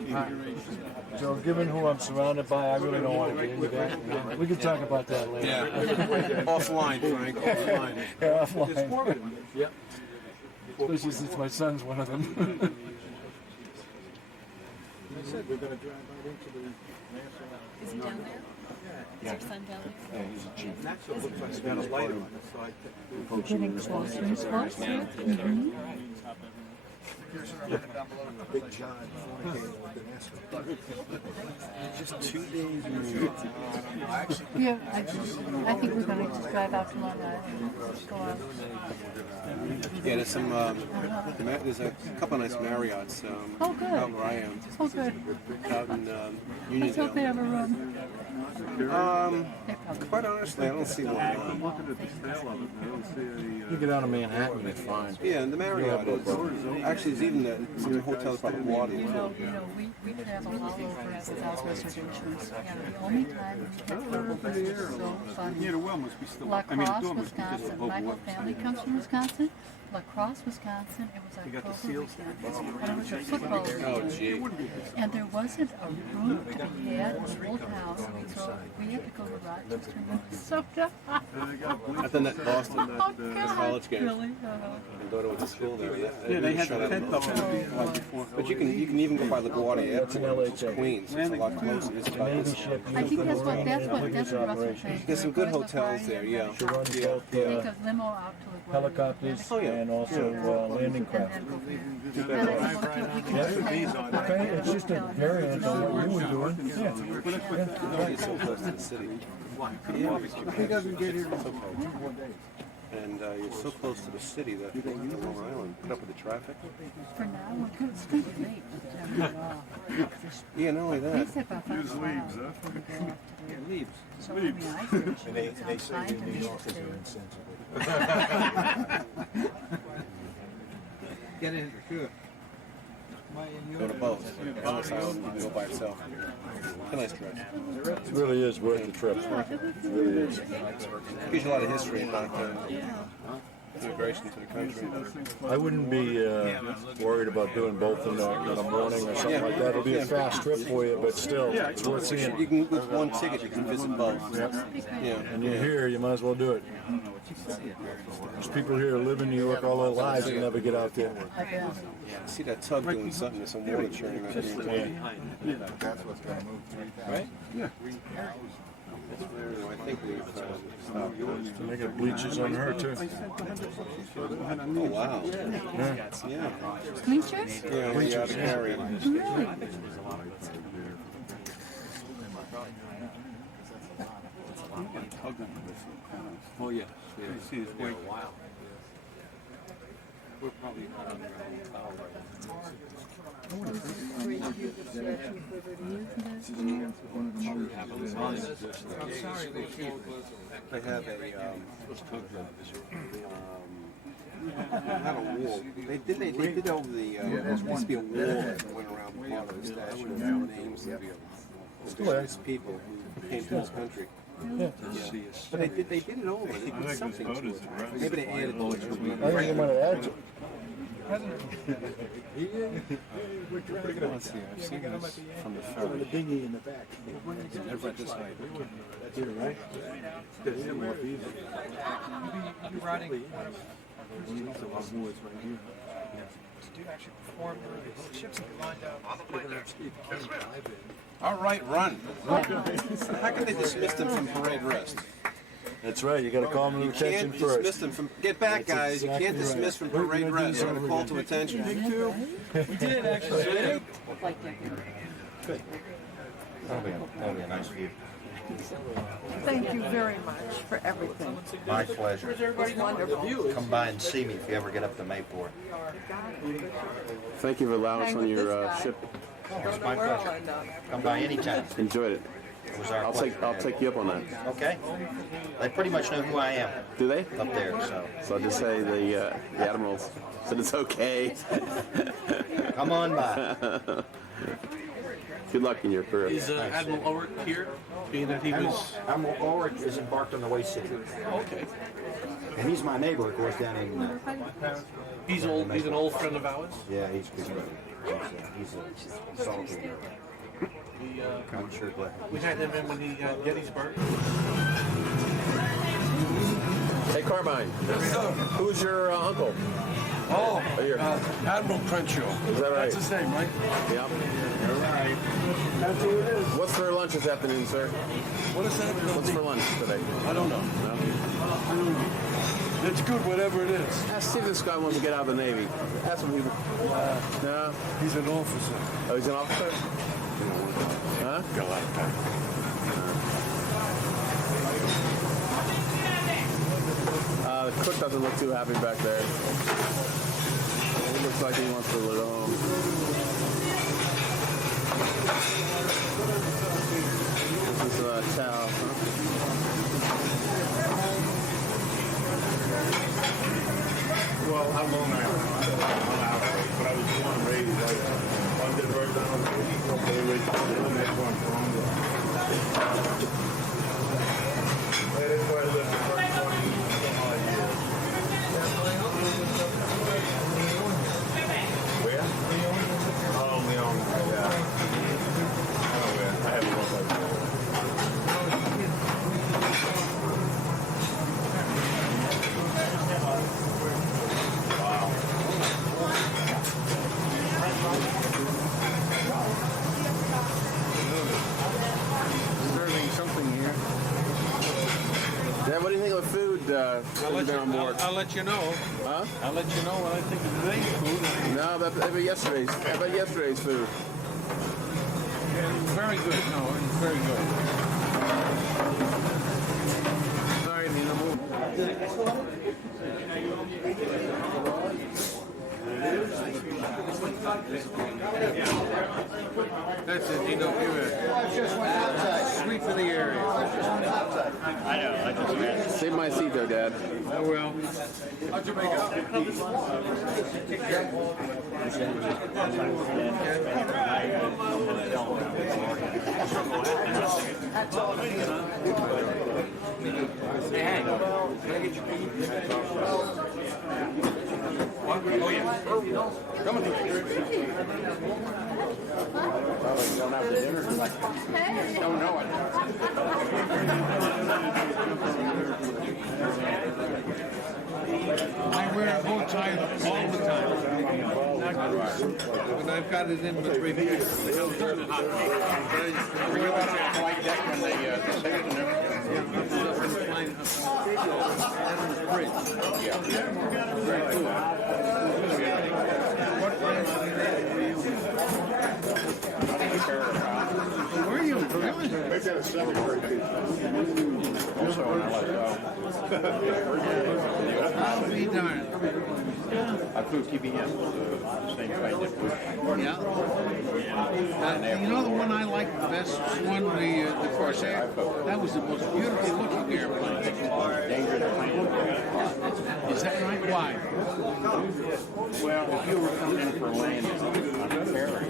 configuration. So given who I'm surrounded by, I really don't want to get into that. We can talk about that later. Yeah. Offline, Frank. Offline. Yeah, offline. Yep. Especially since my son's one of them. I said we're going to drive right into the national. Is he down there? Is your son down there? Yeah, he's a chief. That's what looks like it's got a light on the side. Getting closer and closer. Mhm. Big John fornicating with Vanessa. Just 2 days. Yeah, I think we're going to just drive out to Long Island and go out. Yeah, there's some. There's a couple of nice Marriotts Oh, good. out where I am. Oh, good. Out in Let's Uniondale. hope they have a room. Quite honestly, I don't see one. I'm looking at the scale of it, and I don't see You get out of Manhattan, it's fine. Yeah, and the Marriott is. Actually, it's even some hotels by the water. You know, we travel all over without reservations. Yeah, the only time we get was so funny. Yeah, the well must be still. La I mean, the Crosse, door must be just Wisconsin. above My whole water. family comes from Wisconsin. La Crosse, Wisconsin. It was You got the October seals? weekend. And it was a football game. Oh, gee. And there wasn't a room to be had in the whole town, so we had to go to Rochester, Minnesota. I've done that in Boston, Oh, the God, college game. really? My daughter went to school there. Yeah, they had the tent up before. But you can even go by LaGuardia Airport. It's Queens. It's a lot closer. It's about this. I think that's what Russell said. There's some good hotels there. Yeah. She runs both Take a limo out to the helicopters and also landing craft. Yeah, it's just a variant on what you were doing. Yeah. It's so close to the city. He doesn't get here until 1 day. And you're so close to the city that you can Long Island put up with the traffic. For now, we're good. It's too late. Yeah, not only that. Use leaves, huh? Leaves. So, I mean, I think And they it's say fine to the me officers to- are insensitive. Get in, sure. Go to both. Ellis Island, you go by itself. It's a nice trip. It really is worth the trip. It really is. Gives you a lot of history about immigration to the country. I wouldn't be worried about doing both in the morning or something like that. It'll be a fast trip for you, but still, it's worth seeing. You can, with one ticket, you can visit both. Yep. Yeah. And you're here, you might as well do it. There's people here who live in New York all their lives and never get out there. See that tug doing something, there's some water churning out here. That's what's going to move 3,000. Right? Yeah. That's where I think we've stopped. They got bleachers on her, too. Oh, wow. Yeah. Bleachers? Yeah, we out of carry. Really? Oh, yeah. You see this way. We're probably out on the tower right I'm sorry, they have a not a wall. They did over the there used to be a wall that went around the part of the statue of names of various people who came to this country. Yeah. But they did it over. They did something to it. Maybe they added to it. I think they might have added it. Let's see, I've seen this from the ferry. The dinghy in the back. Never at this height. That's it, right? You're riding. These are our woods right here. Do you actually perform the ships that lined up? All right, run. How can they dismiss them from parade rest? That's right. You got to call them to You attention can't first. dismiss them from. Get back, That's guys. exactly You can't dismiss from parade rest. You're going to call to attention. We did actually. Good. That'll be a nice view. Thank you very much for everything. My pleasure. It was wonderful. Come by and see me if you ever get up to Newport. Thank you for allowing us on your ship. It's my pleasure. Come by anytime. Enjoyed it. It was our pleasure. I'll take you up on that. Okay. They pretty much know who I am. Do they? Up there, so. So I'll just say the Admiral said it's okay. Come on by. Good luck in your career. Is Admiral Ulrich here? Being that he was... Admiral Ulrich is embarked on the Way City. Okay. And he's my neighbor, of course, down in... He's an old friend of ours? Yeah, he's a good friend. He's a solid leader. I'm sure glad. We had him in when he Gettysburg. Hey, Carmine. Who's your uncle? Oh, Admiral Crenshaw. Is that right? That's his name, right? Yeah. You're right. That's who it is. What's for lunch this afternoon, sir? What is that? What's for lunch today? I don't know. No? It's good, whatever it is. Ask see if this guy wants to get out of the Navy. Ask him. No? He's an officer. Oh, he's an officer? Huh? Go like that. The cook doesn't look too happy back there. He looks like he wants to go home. This is Chow, huh? Well, I'm Long Island. I'm out, but I was born and raised like under the bird down that's where I'm from. That's where I lived the first 20-some-odd years. Where? Oh, Leon. Yeah. Oh, yeah. I have a look like that. Serving something here. Dad, what do you think of the food I'll let you know. Huh? I'll let you know what I think of today's food. No, that about yesterday's. How about yesterday's food? Yeah, it was very good. No, it was very good. Sorry, Nino. That's it, Nino. Give it. Sweep of the area. I know. I just Save my seat there, Dad. I will. How'd you make out? Hey, can I get your key? Oh, yeah. Come on. Probably don't have the dinner tonight. Don't know it. I wear a bow tie all the time. And I've got it in between here. Were you out on the flight deck when they sailed and Very cool. What branch were you? Were you? Really? Make that a second grade teacher. Also, when I I'll be darned. I flew TBM, the same plane that flew. Yeah. You know the one I like the best one, the Corsair? That was the most beautiful looking airplane. Dangerous plane. Is that right? Why? Well, if you were coming in for a landing on a ferry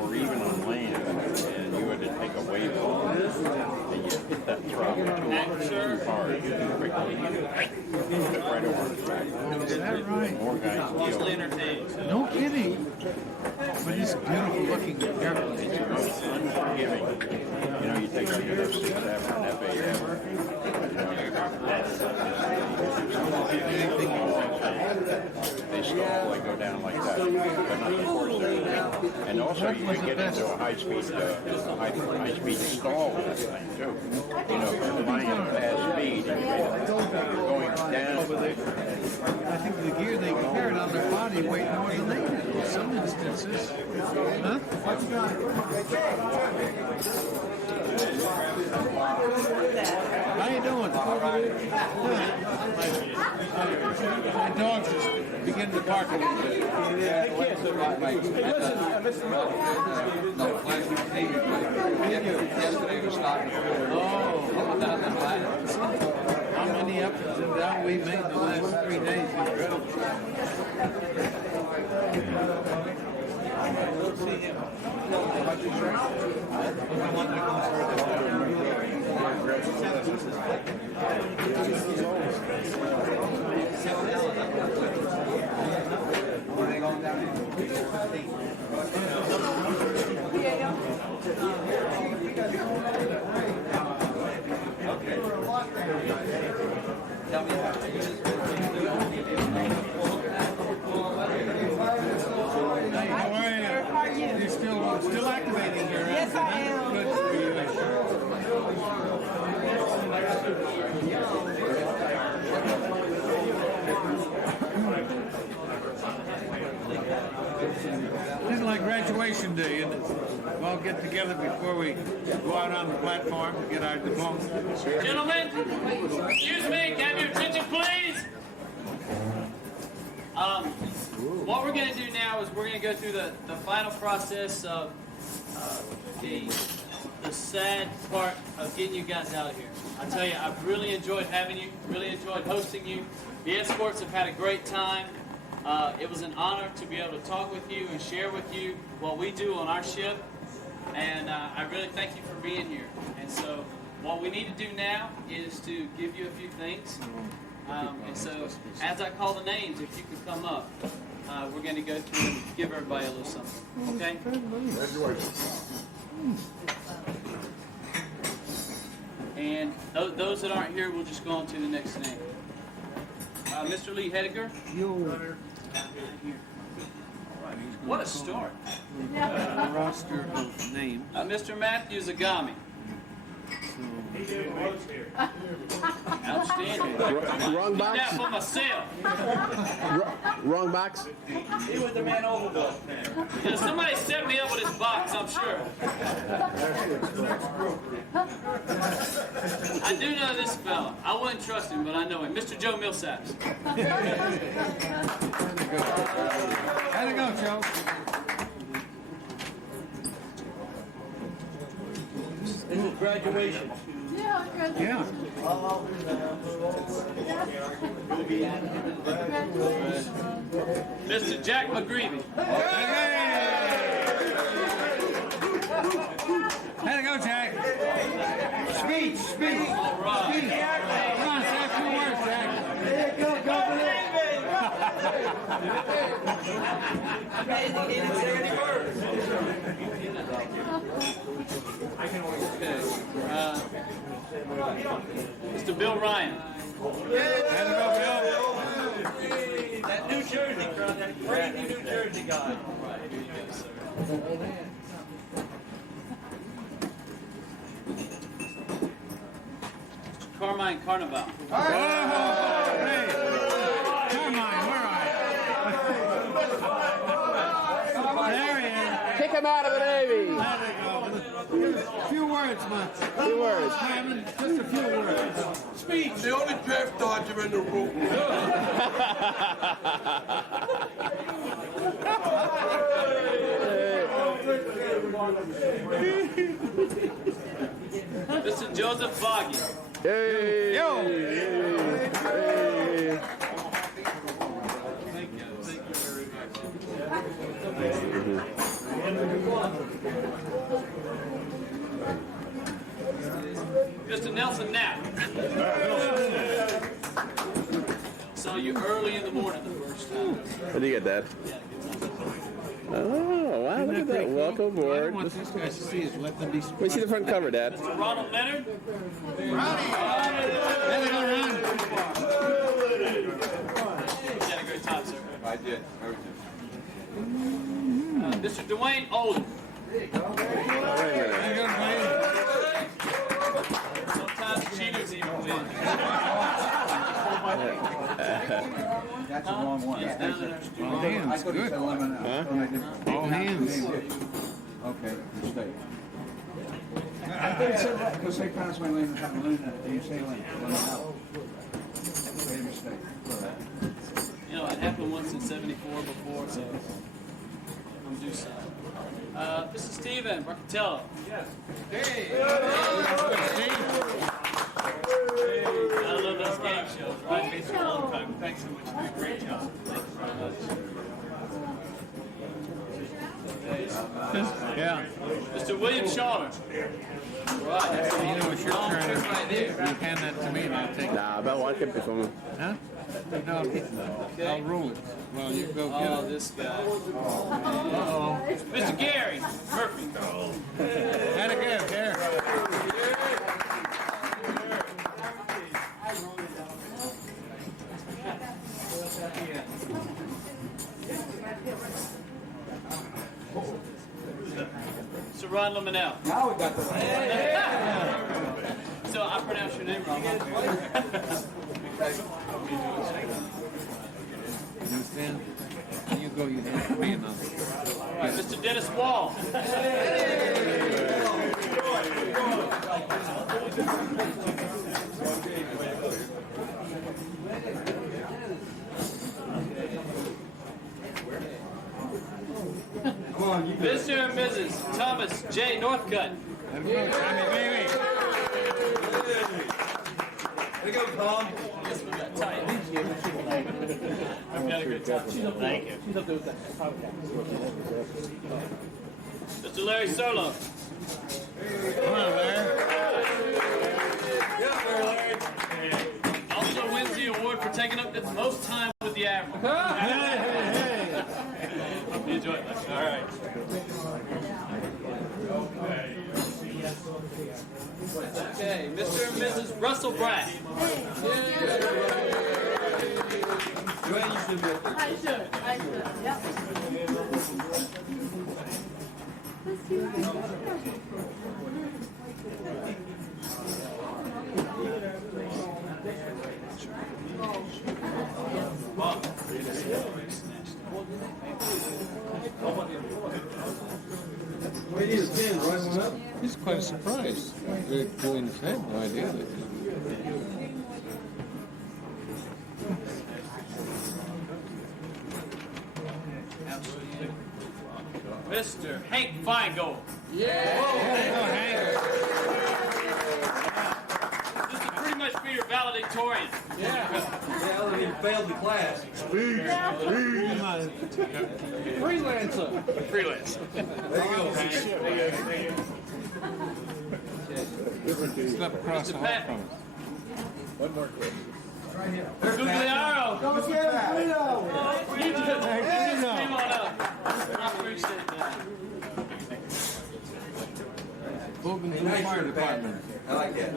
or even on land, and you had to take a wave off, and you hit that throttle too hard, you can quickly hit right over the track. Is that right? More guys kill. No kidding. But it's beautiful looking airplane. It's most unforgiving. You know, you take like an F6 after an FAF. They stall, they go down like that, but not the Corsair. And also, you can get into a high-speed stall with that thing too. You know, if you're flying at a fast speed, and you're going down. I think the gear they carried on their body weighed more than they did in some instances. Huh? How you doing? My dog's just beginning to bark a little bit. Yesterday was starting. How many ups and downs we made in the last 3 days? You're still activating here. Yes, I am. Good for you. This is like graduation day, isn't it? We'll all get together before we go out on the platform and get our diplomas. Gentlemen, excuse me, can I have your attention, please? What we're going to do now is we're going to go through the final process of the sad part of getting you guys out of here. I tell you, I've really enjoyed having you, really enjoyed hosting you. The escorts have had a great time. It was an honor to be able to talk with you and share with you what we do on our ship. And I really thank you for being here. And so what we need to do now is to give you a few things. And so as I call the names, if you could come up, we're going to go through and give everybody a little something. Okay? And those that aren't here, we'll just go on to the next name. Mr. Lee Hediger. What a start. Roster of names. Mr. Matthew Zagami. Outstanding. Wrong box. That for myself. Wrong box. He was the man overboard. Yeah, somebody set me up with his box, I'm sure. I do know this fella. I wouldn't trust him, but I know him. Mr. Joe Millsaps. How'd it go, Joe? This is graduation. Yeah. Mr. Jack McGreevy. How'd it go, Jack? Speech. All right. Speech. Come on, say a few words, Jack. Mr. Bill Ryan. How'd it go, Bill? That New Jersey crowd, that crazy New Jersey guy. Carmine Carnival. Oh, hey. Carmine, where are you? There he is. Kick him out of the Navy. Few words. words, Mutz. 2 words. Simon, just a few words. Speech. I'm the only draft dodger in the room. Mr. Joseph Vaghi. Hey. Yo. Hey. Mr. Nelson Knapp. Saw you early in the morning the first time. What do you get, Dad? Oh, wow, look at that. Welcome aboard. What these guys to see is let them be. We see the front cover, Dad. Mr. Ronald Leonard. Ronnie! There they go, Ron. You had a great time, sir. I did. Mr. Dwayne Olden. Sometimes cheaters even win. That's the wrong one. All hands, good. Huh? All hands. Okay, mistake. I thought it said that because they passed my lane without balloon. You say lane. Made a mistake. You know, it happened once in '74 before, so I'm due south. Mr. Steven Bracatello. Yes. Hey. I love those game shows, right? Been for a long time. Thanks so much. You did a great job. Thank you very much. Yeah. Mr. William Shawner. Right. That's You know, it's your long turn. trip right there. You hand that to me and I'll take it. Nah, about one could be for me. Huh? No, I'll rule it. Well, you go get Oh, it. this guy. Uh-oh. Mr. Gary Murphy. Had a go, Gary. Mr. Ron Lemonell. Now we got the So I pronounced your name wrong. You understand? You go, you hand it to me and I'll. All right, Mr. Dennis Wall. Come on, you Mr. and Mrs. Thomas J. Northcutt. Tommy, baby. There you go, Tom. Yes, we got tight. I've got a good time. Thank you. Mr. Larry Solo. Come on, Larry. Larry. Also wins the award for taking up the most time with the Admiral. Enjoy it. All right. Okay, Mr. and Mrs. Russell Bratt. I should. Yep. He's quite surprised. Really doing his head, no idea that. Mr. Hank Feingold. Yeah. This will pretty much be your valedictorian. Well, he failed the class. Freelancer. Freelance. There you go, Hank. Step across the hall from us. One more quick. Gugliaro. Go get him, Guido. You just came on up. I appreciate that. Logan from the fire department. I like that.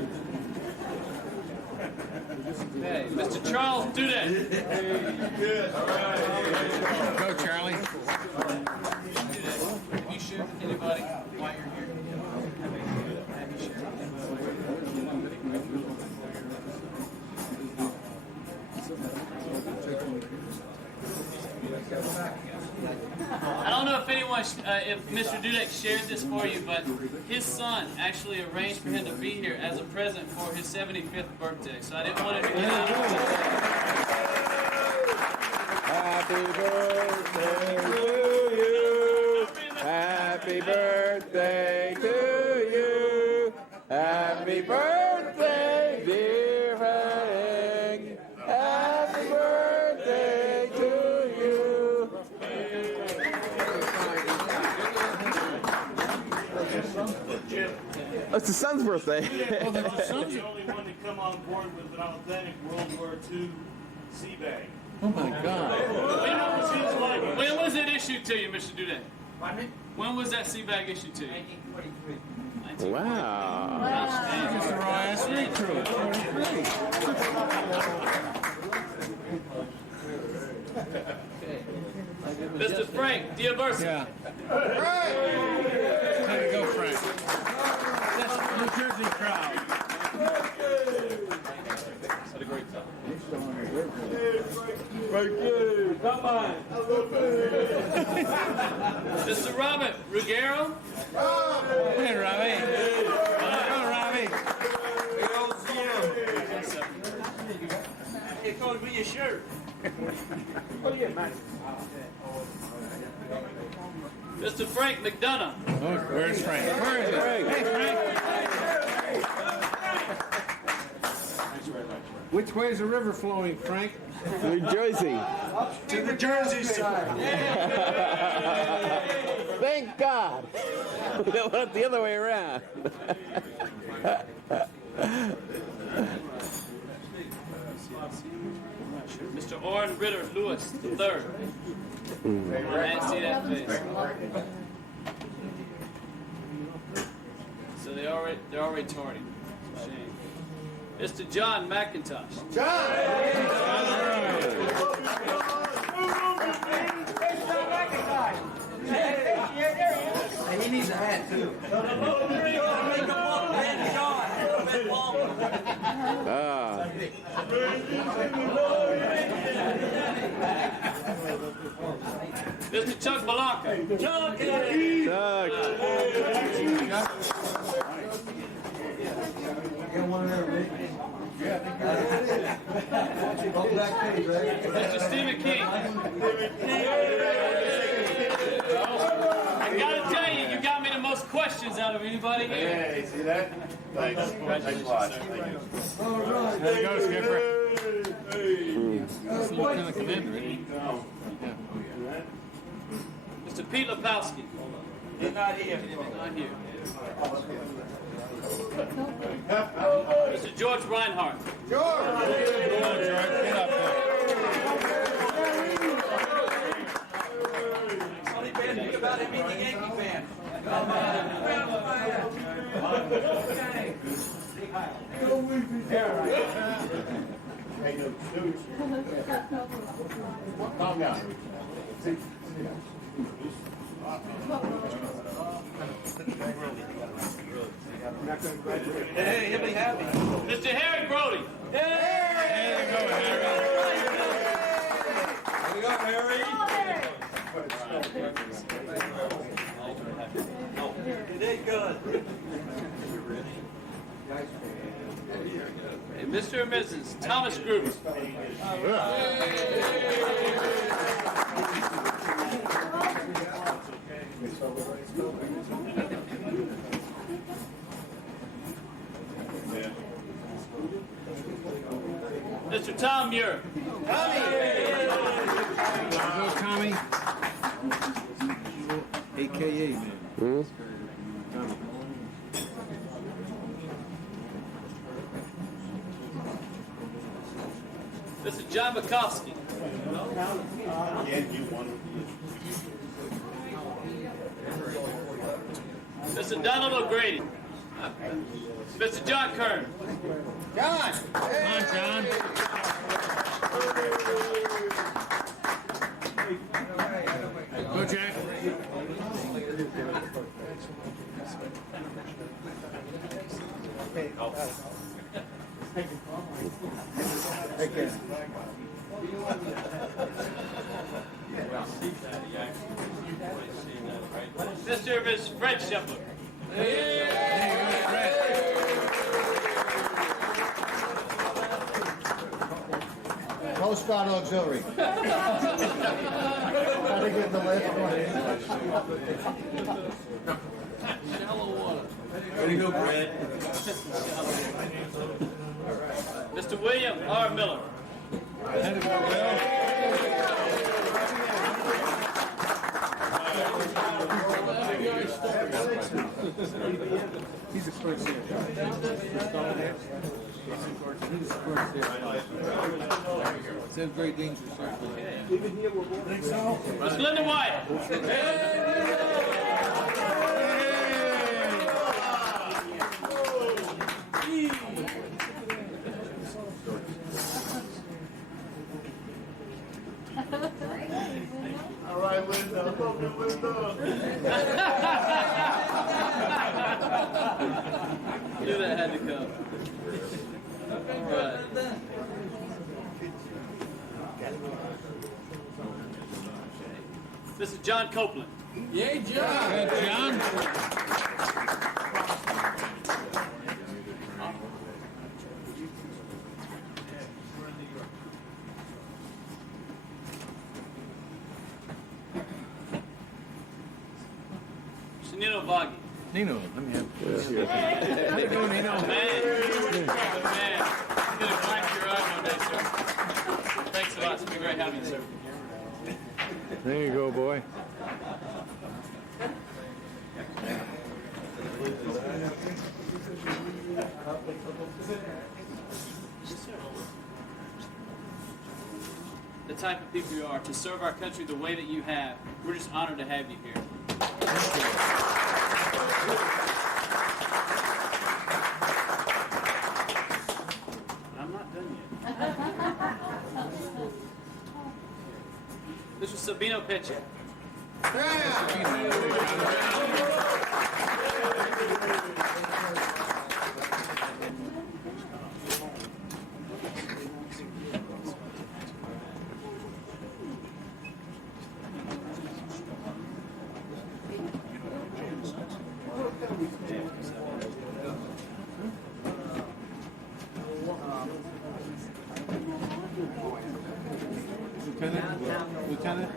Hey, Mr. Charles Dudet. Go, Charlie. Have you shared with anybody while you're here? Have you shared with I don't know if anyone if Mr. Dudek shared this for you, but his son actually arranged for him to be here as a present for his 75th birthday. So I didn't want him to get out of it. Happy birthday to you. Happy birthday to you. Happy birthday, dear Hank. Happy birthday to you. It's the son's birthday. Well, the son's the only one to come on board with an authentic World War II sea bag. Oh my God. When was it issued to you, Mr. Dudek? Pardon me? When was that sea bag issued to you? 1943. Wow. Just a raw ass recruit. Mr. Frank Diaversa. Yeah. Way to go, Frank. That's New Jersey crowd. Had a great time. Thank you. Come on. Mr. Robert Ruggiero. Hey, Robbie. Oh, Robbie. Hey, Coach, bring your shirt. Oh, yeah, man. Mr. Frank McDonough. Oh, where's Frank? Where is Frank? Hey, Frank. Which way is the river flowing, Frank? New Jersey. To the Jersey side. Thank God. We don't want it the other way around. Mr. Orrin Ritter Lewis III. I didn't see that face. So they're already tardy. Shame. Mr. John McIntosh. And he needs a hat, too. Ah. Mr. Chuck Malaka. Chuck. Mr. Stephen King. I gotta tell you, you got me the most questions out of anybody here. Hey, see that? Thanks. Thanks a lot. Thank you. There you go, Skipper. That's Lieutenant Commander, isn't he? Mr. Pete Lepowski. He's not here. Not here. Mr. George Reinhardt. Think about him being a Yankee fan. Calm down. Hey, he'll be happy. Mr. Harry Brody. There we go, Harry. It ain't good. And Mr. and Mrs. Thomas Gruber. Mr. Tom Muir. Tommy. AKA, man. Mr. John Bukowski. Mr. Donald O'Grady. Mr. John Kern. John! Come on, John. Go, Jack. Mr. Miss Fred Shepard. Coast Guard Auxiliary. How to get the last one. Way to go, Brad. Mr. William R. Miller. He's a first year. He's a first year. It's a very dangerous sir. Miss Linda White. All right, Linda. Knew that had to come. All right. This is John Copeland. Yay, John. Good, John. Mr. Nino Vaghi. Nino, let me have this. How you doing, Nino? Man. Man. You're going to crack your eye one day, sir. Thanks a lot. It's been great having you, sir. There you go, boy. The type of people you are, to serve our country the way that you have. We're just honored to have you here. I'm not done yet. This was Sabino Peche. Lieutenant? Lieutenant?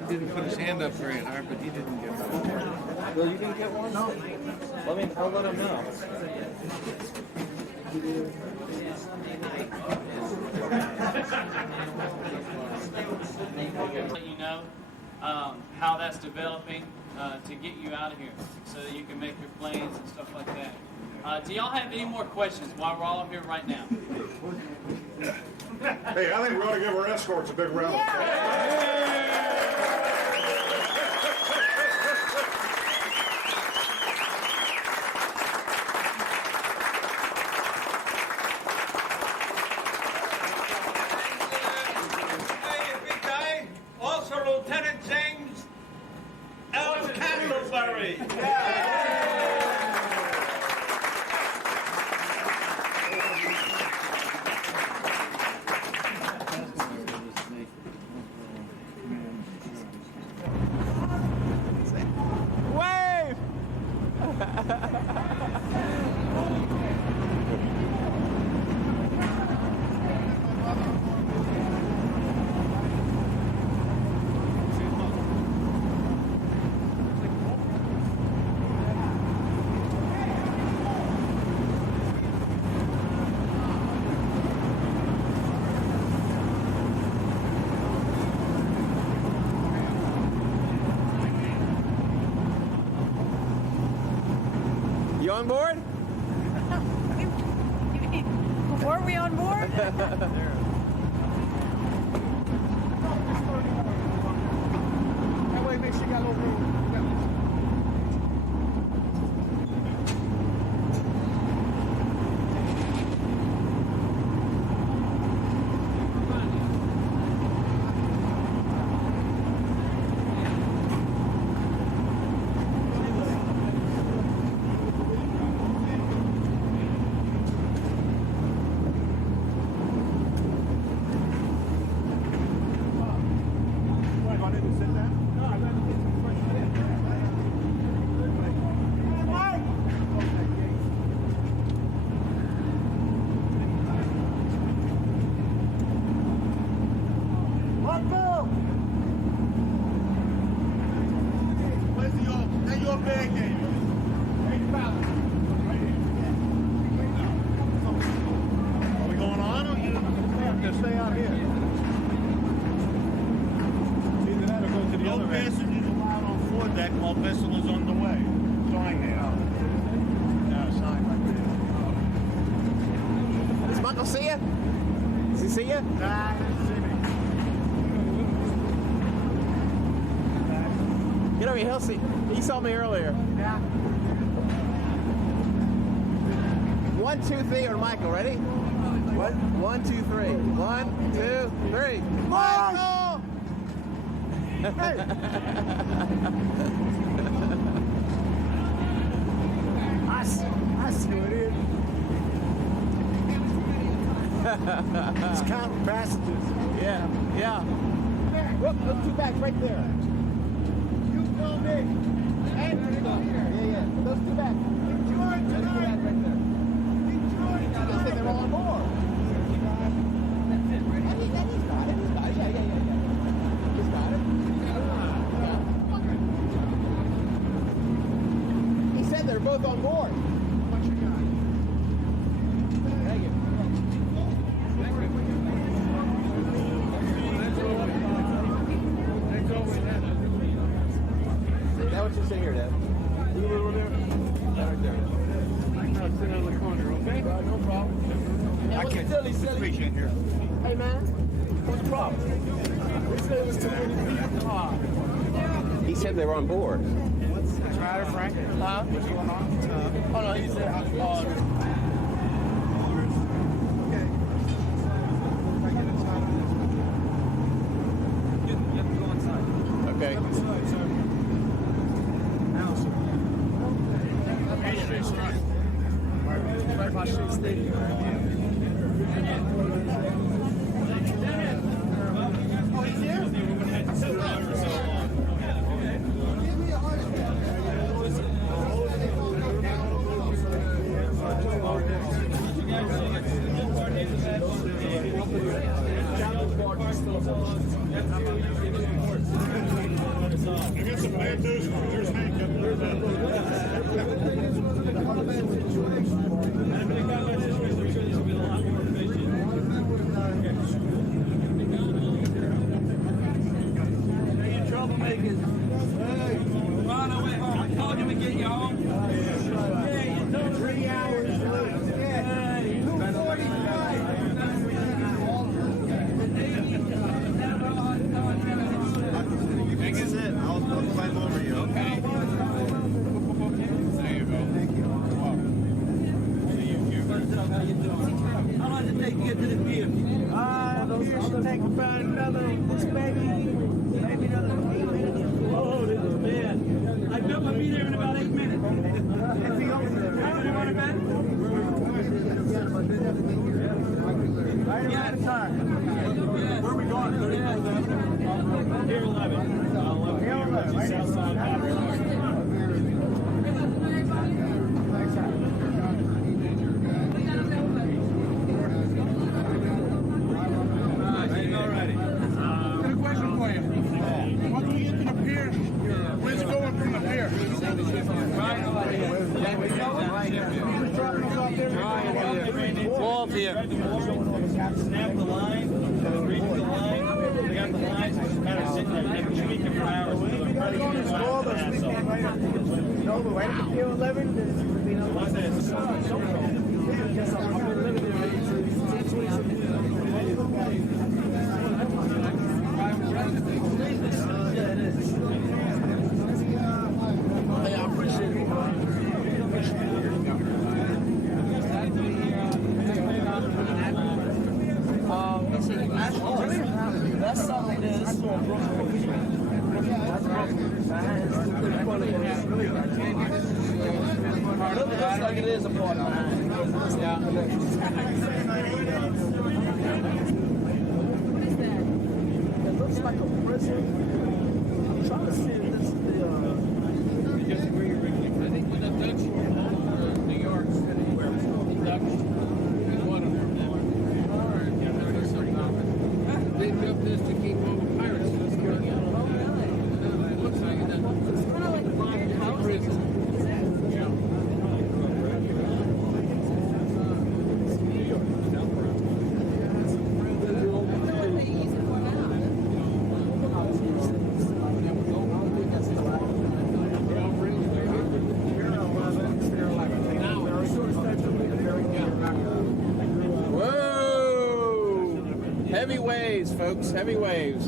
He didn't put his hand up very hard, but he didn't get one. Well, you didn't get one? No. I'll let him know. Let you know how that's developing to get you out of here so that you can make your plans and stuff like that. Do y'all have any more questions while we're all here right now? Hey, I think we ought to give our escorts a big round of applause. Also, Lieutenant James L. Candleberry. You on board? Were we on board? That way makes you got a little room. bad game. Are we going on or you have to stay out here? Either that or go to the other end. No passengers allowed on floor deck while vessel is underway. Sign there. Yeah, sign right there. Does Michael see you? Does he see you? Nah, he doesn't see me. Get over here, he'll see. He saw me earlier. Yeah. 1, 2, 3, or Michael, ready? What? 1, 2, 3. 1, 2, 3. Michael! Hey! I see what it is. It's counting passengers. Yeah, yeah. Look, those two bags right there. You tell me. Yeah, yeah. Those two bags. Enjoy Those two bags right there. Enjoy They said they're all on board. He's got it. He's got it. Yeah. He's got it. He said they're both on board. What you got? Thank you. Is that what you say here, Dad? You over there? Yeah, right there. I'm not sitting in the corner, okay? No problem. I can't fish in here. Hey, man. What's the problem? We said it was too many people. He said they were on board. What's the matter, Frank? Huh? What's going on? Oh, no, he said, okay. I got some bad news. There's Hank up Troublemakers. Hey, we're on our way home. I told you we'd get you home. Hey, you took 3 hours. Hey, 2:45. Hank is it. I'll climb over you. Okay. There you go. Thank you. How you doing? How long did it take to get to the pier? The pier should take about another, maybe another 8 minutes. Oh, this is bad. I bet we'll be there in about 8 minutes. If he opens it, I don't want to bet. right around the time. Where are we going? 34th Avenue? Pier 11. Pier 11, right? South side of Havertz. Got a question for you. Once we get to the pier, where's it going from the pier? Who's dropping us off there? Wall here. Snap the line. Reach the line. We got the lines. Just kind of sitting there. Maybe tweaking for hours. No, but right at the pier 11. That's something that is still looks like it is a part of It looks like a prison. I'm trying to see if this is the. I think when the Dutch were home to New York City, where the Dutch was one of them, they built this to keep all the pirates from coming out. It looks like it. It's kind of like a prison. waves, folks. Heavy waves.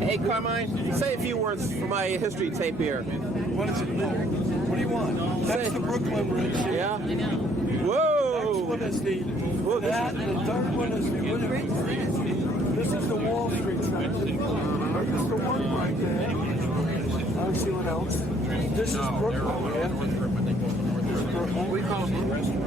Hey, Carmine, say a few words for my history tape here. What is it? What do you want? That's the Brooklyn Bridge. Yeah? Whoa! Next one is the that, and the third one is the This is the Wall Street trench. There's the one right there. I'll see what else. This is Brooklyn, yeah? This is Brooklyn. We call it Brooklyn.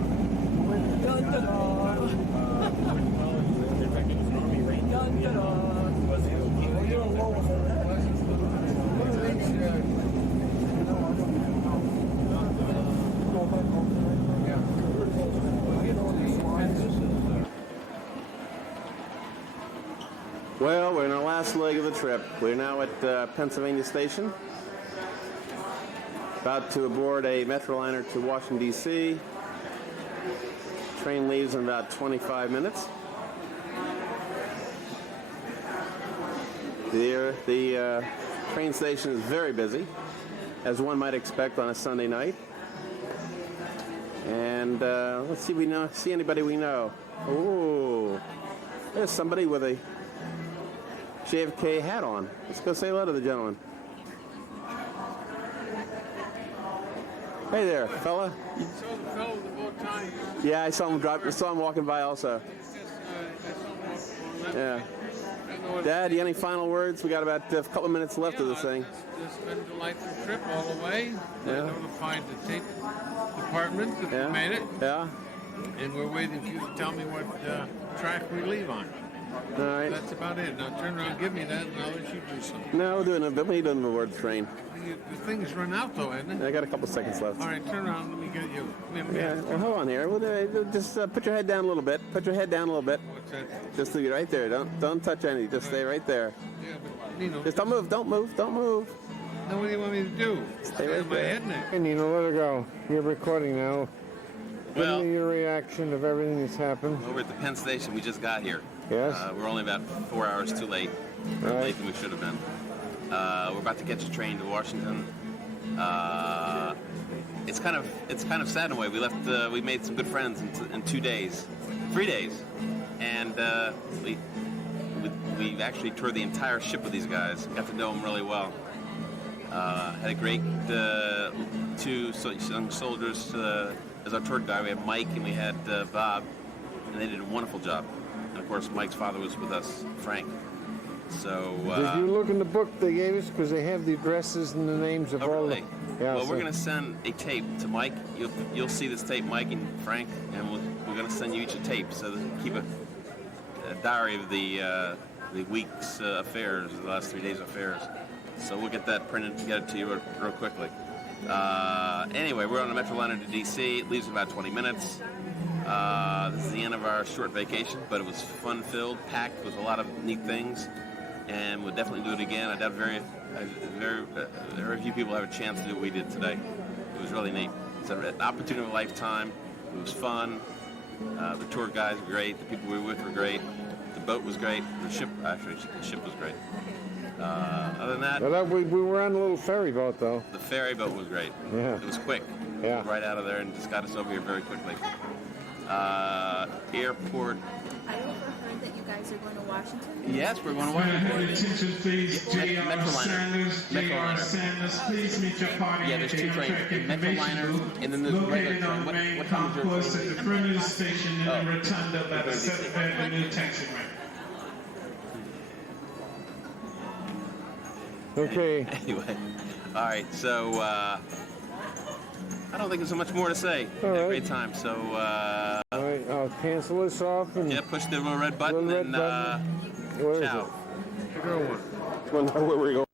Well, we're in our last leg of the trip. We're now at Pennsylvania Station, about to aboard a Metroliner to Washington, D.C. Train leaves in about 25 minutes. The train station is very busy, as one might expect on a Sunday night. And let's see if we see anybody we know. Ooh, there's somebody with a JFK hat on. Let's go say hello to the gentleman. Hey there, fella. You saw the fellow with the bow tie? Yeah, I saw him walking by also. Yeah. Dad, you got any final words? We got about a couple of minutes left of this thing. It's been a delightful trip all the way. Yeah. I notified the tape department that we made it. Yeah. And we're waiting for you to tell me what track we leave on. All right. That's about it. Now turn around, give me that, and I'll let you do something. No, we're doing it, but we need to aboard the train. The thing's run out though, hasn't it? I got a couple seconds left. All right, turn around. Let me get you. Yeah, well, hold on here. Just put your head down a little bit. Put your head down a little bit. What's that? Just leave it right there. Don't touch anything. Just stay right there. Yeah, but Nino. Just don't move. Don't move. Don't move. Now what do you want me to do? Stay right my there. head neck. Hey, Nino, let her go. You're recording now. Well, Give me your reaction of everything that's happened. Over at the Penn Station, we just got here. Yes. We're only about 4 hours too late. All right. Later than we should have been. We're about to catch a train to Washington. It's kind of sad in a way. We left. We made some good friends in 2 days, 3 days, and we actually toured the entire ship with these guys. Got to know them really well. Had a great two young soldiers as our tour guide. We had Mike and we had Bob, and they did a wonderful job. And of course, Mike's father was with us, Frank. So. Did you look in the book they gave us? Because they have the addresses and the names of all really? the... Yeah, well, we're going to send a tape to Mike. You'll see this tape, Mike and Frank, and we're going to send you each a tape so that you keep a diary of the week's affairs, the last 3 days' affairs. So we'll get that printed and get it to you real quickly. Anyway, we're on a Metroliner to D.C. It leaves in about 20 minutes. This is the end of our short vacation, but it was fun-filled, packed with a lot of neat things, and we'll definitely do it again. I doubt very few people have a chance to do what we did today. It was really neat. It's an opportunity of a lifetime. It was fun. The tour guys were great. The people we were with were great. The boat was great. The ship was great. Other than that, well, we were on a little ferry boat, though. The ferry boat was great. Yeah. It was quick. Yeah. Right out of there and just got us over here very quickly. Airport. I overheard that you guys are going to Washington. Yes, we're going to Washington. Attention, please. J.R. Sanders, please meet your party. Yeah, there's two trains. Metroliner, and then there's located on the main concourse at the perimeter station in the rotunda by the 7th Avenue taxiway. Okay. Anyway, all right. So I don't think there's so much more to say. All right. Had a great time. So all right, I'll cancel this off and push the little red button Where and is ciao. it? Where were we going?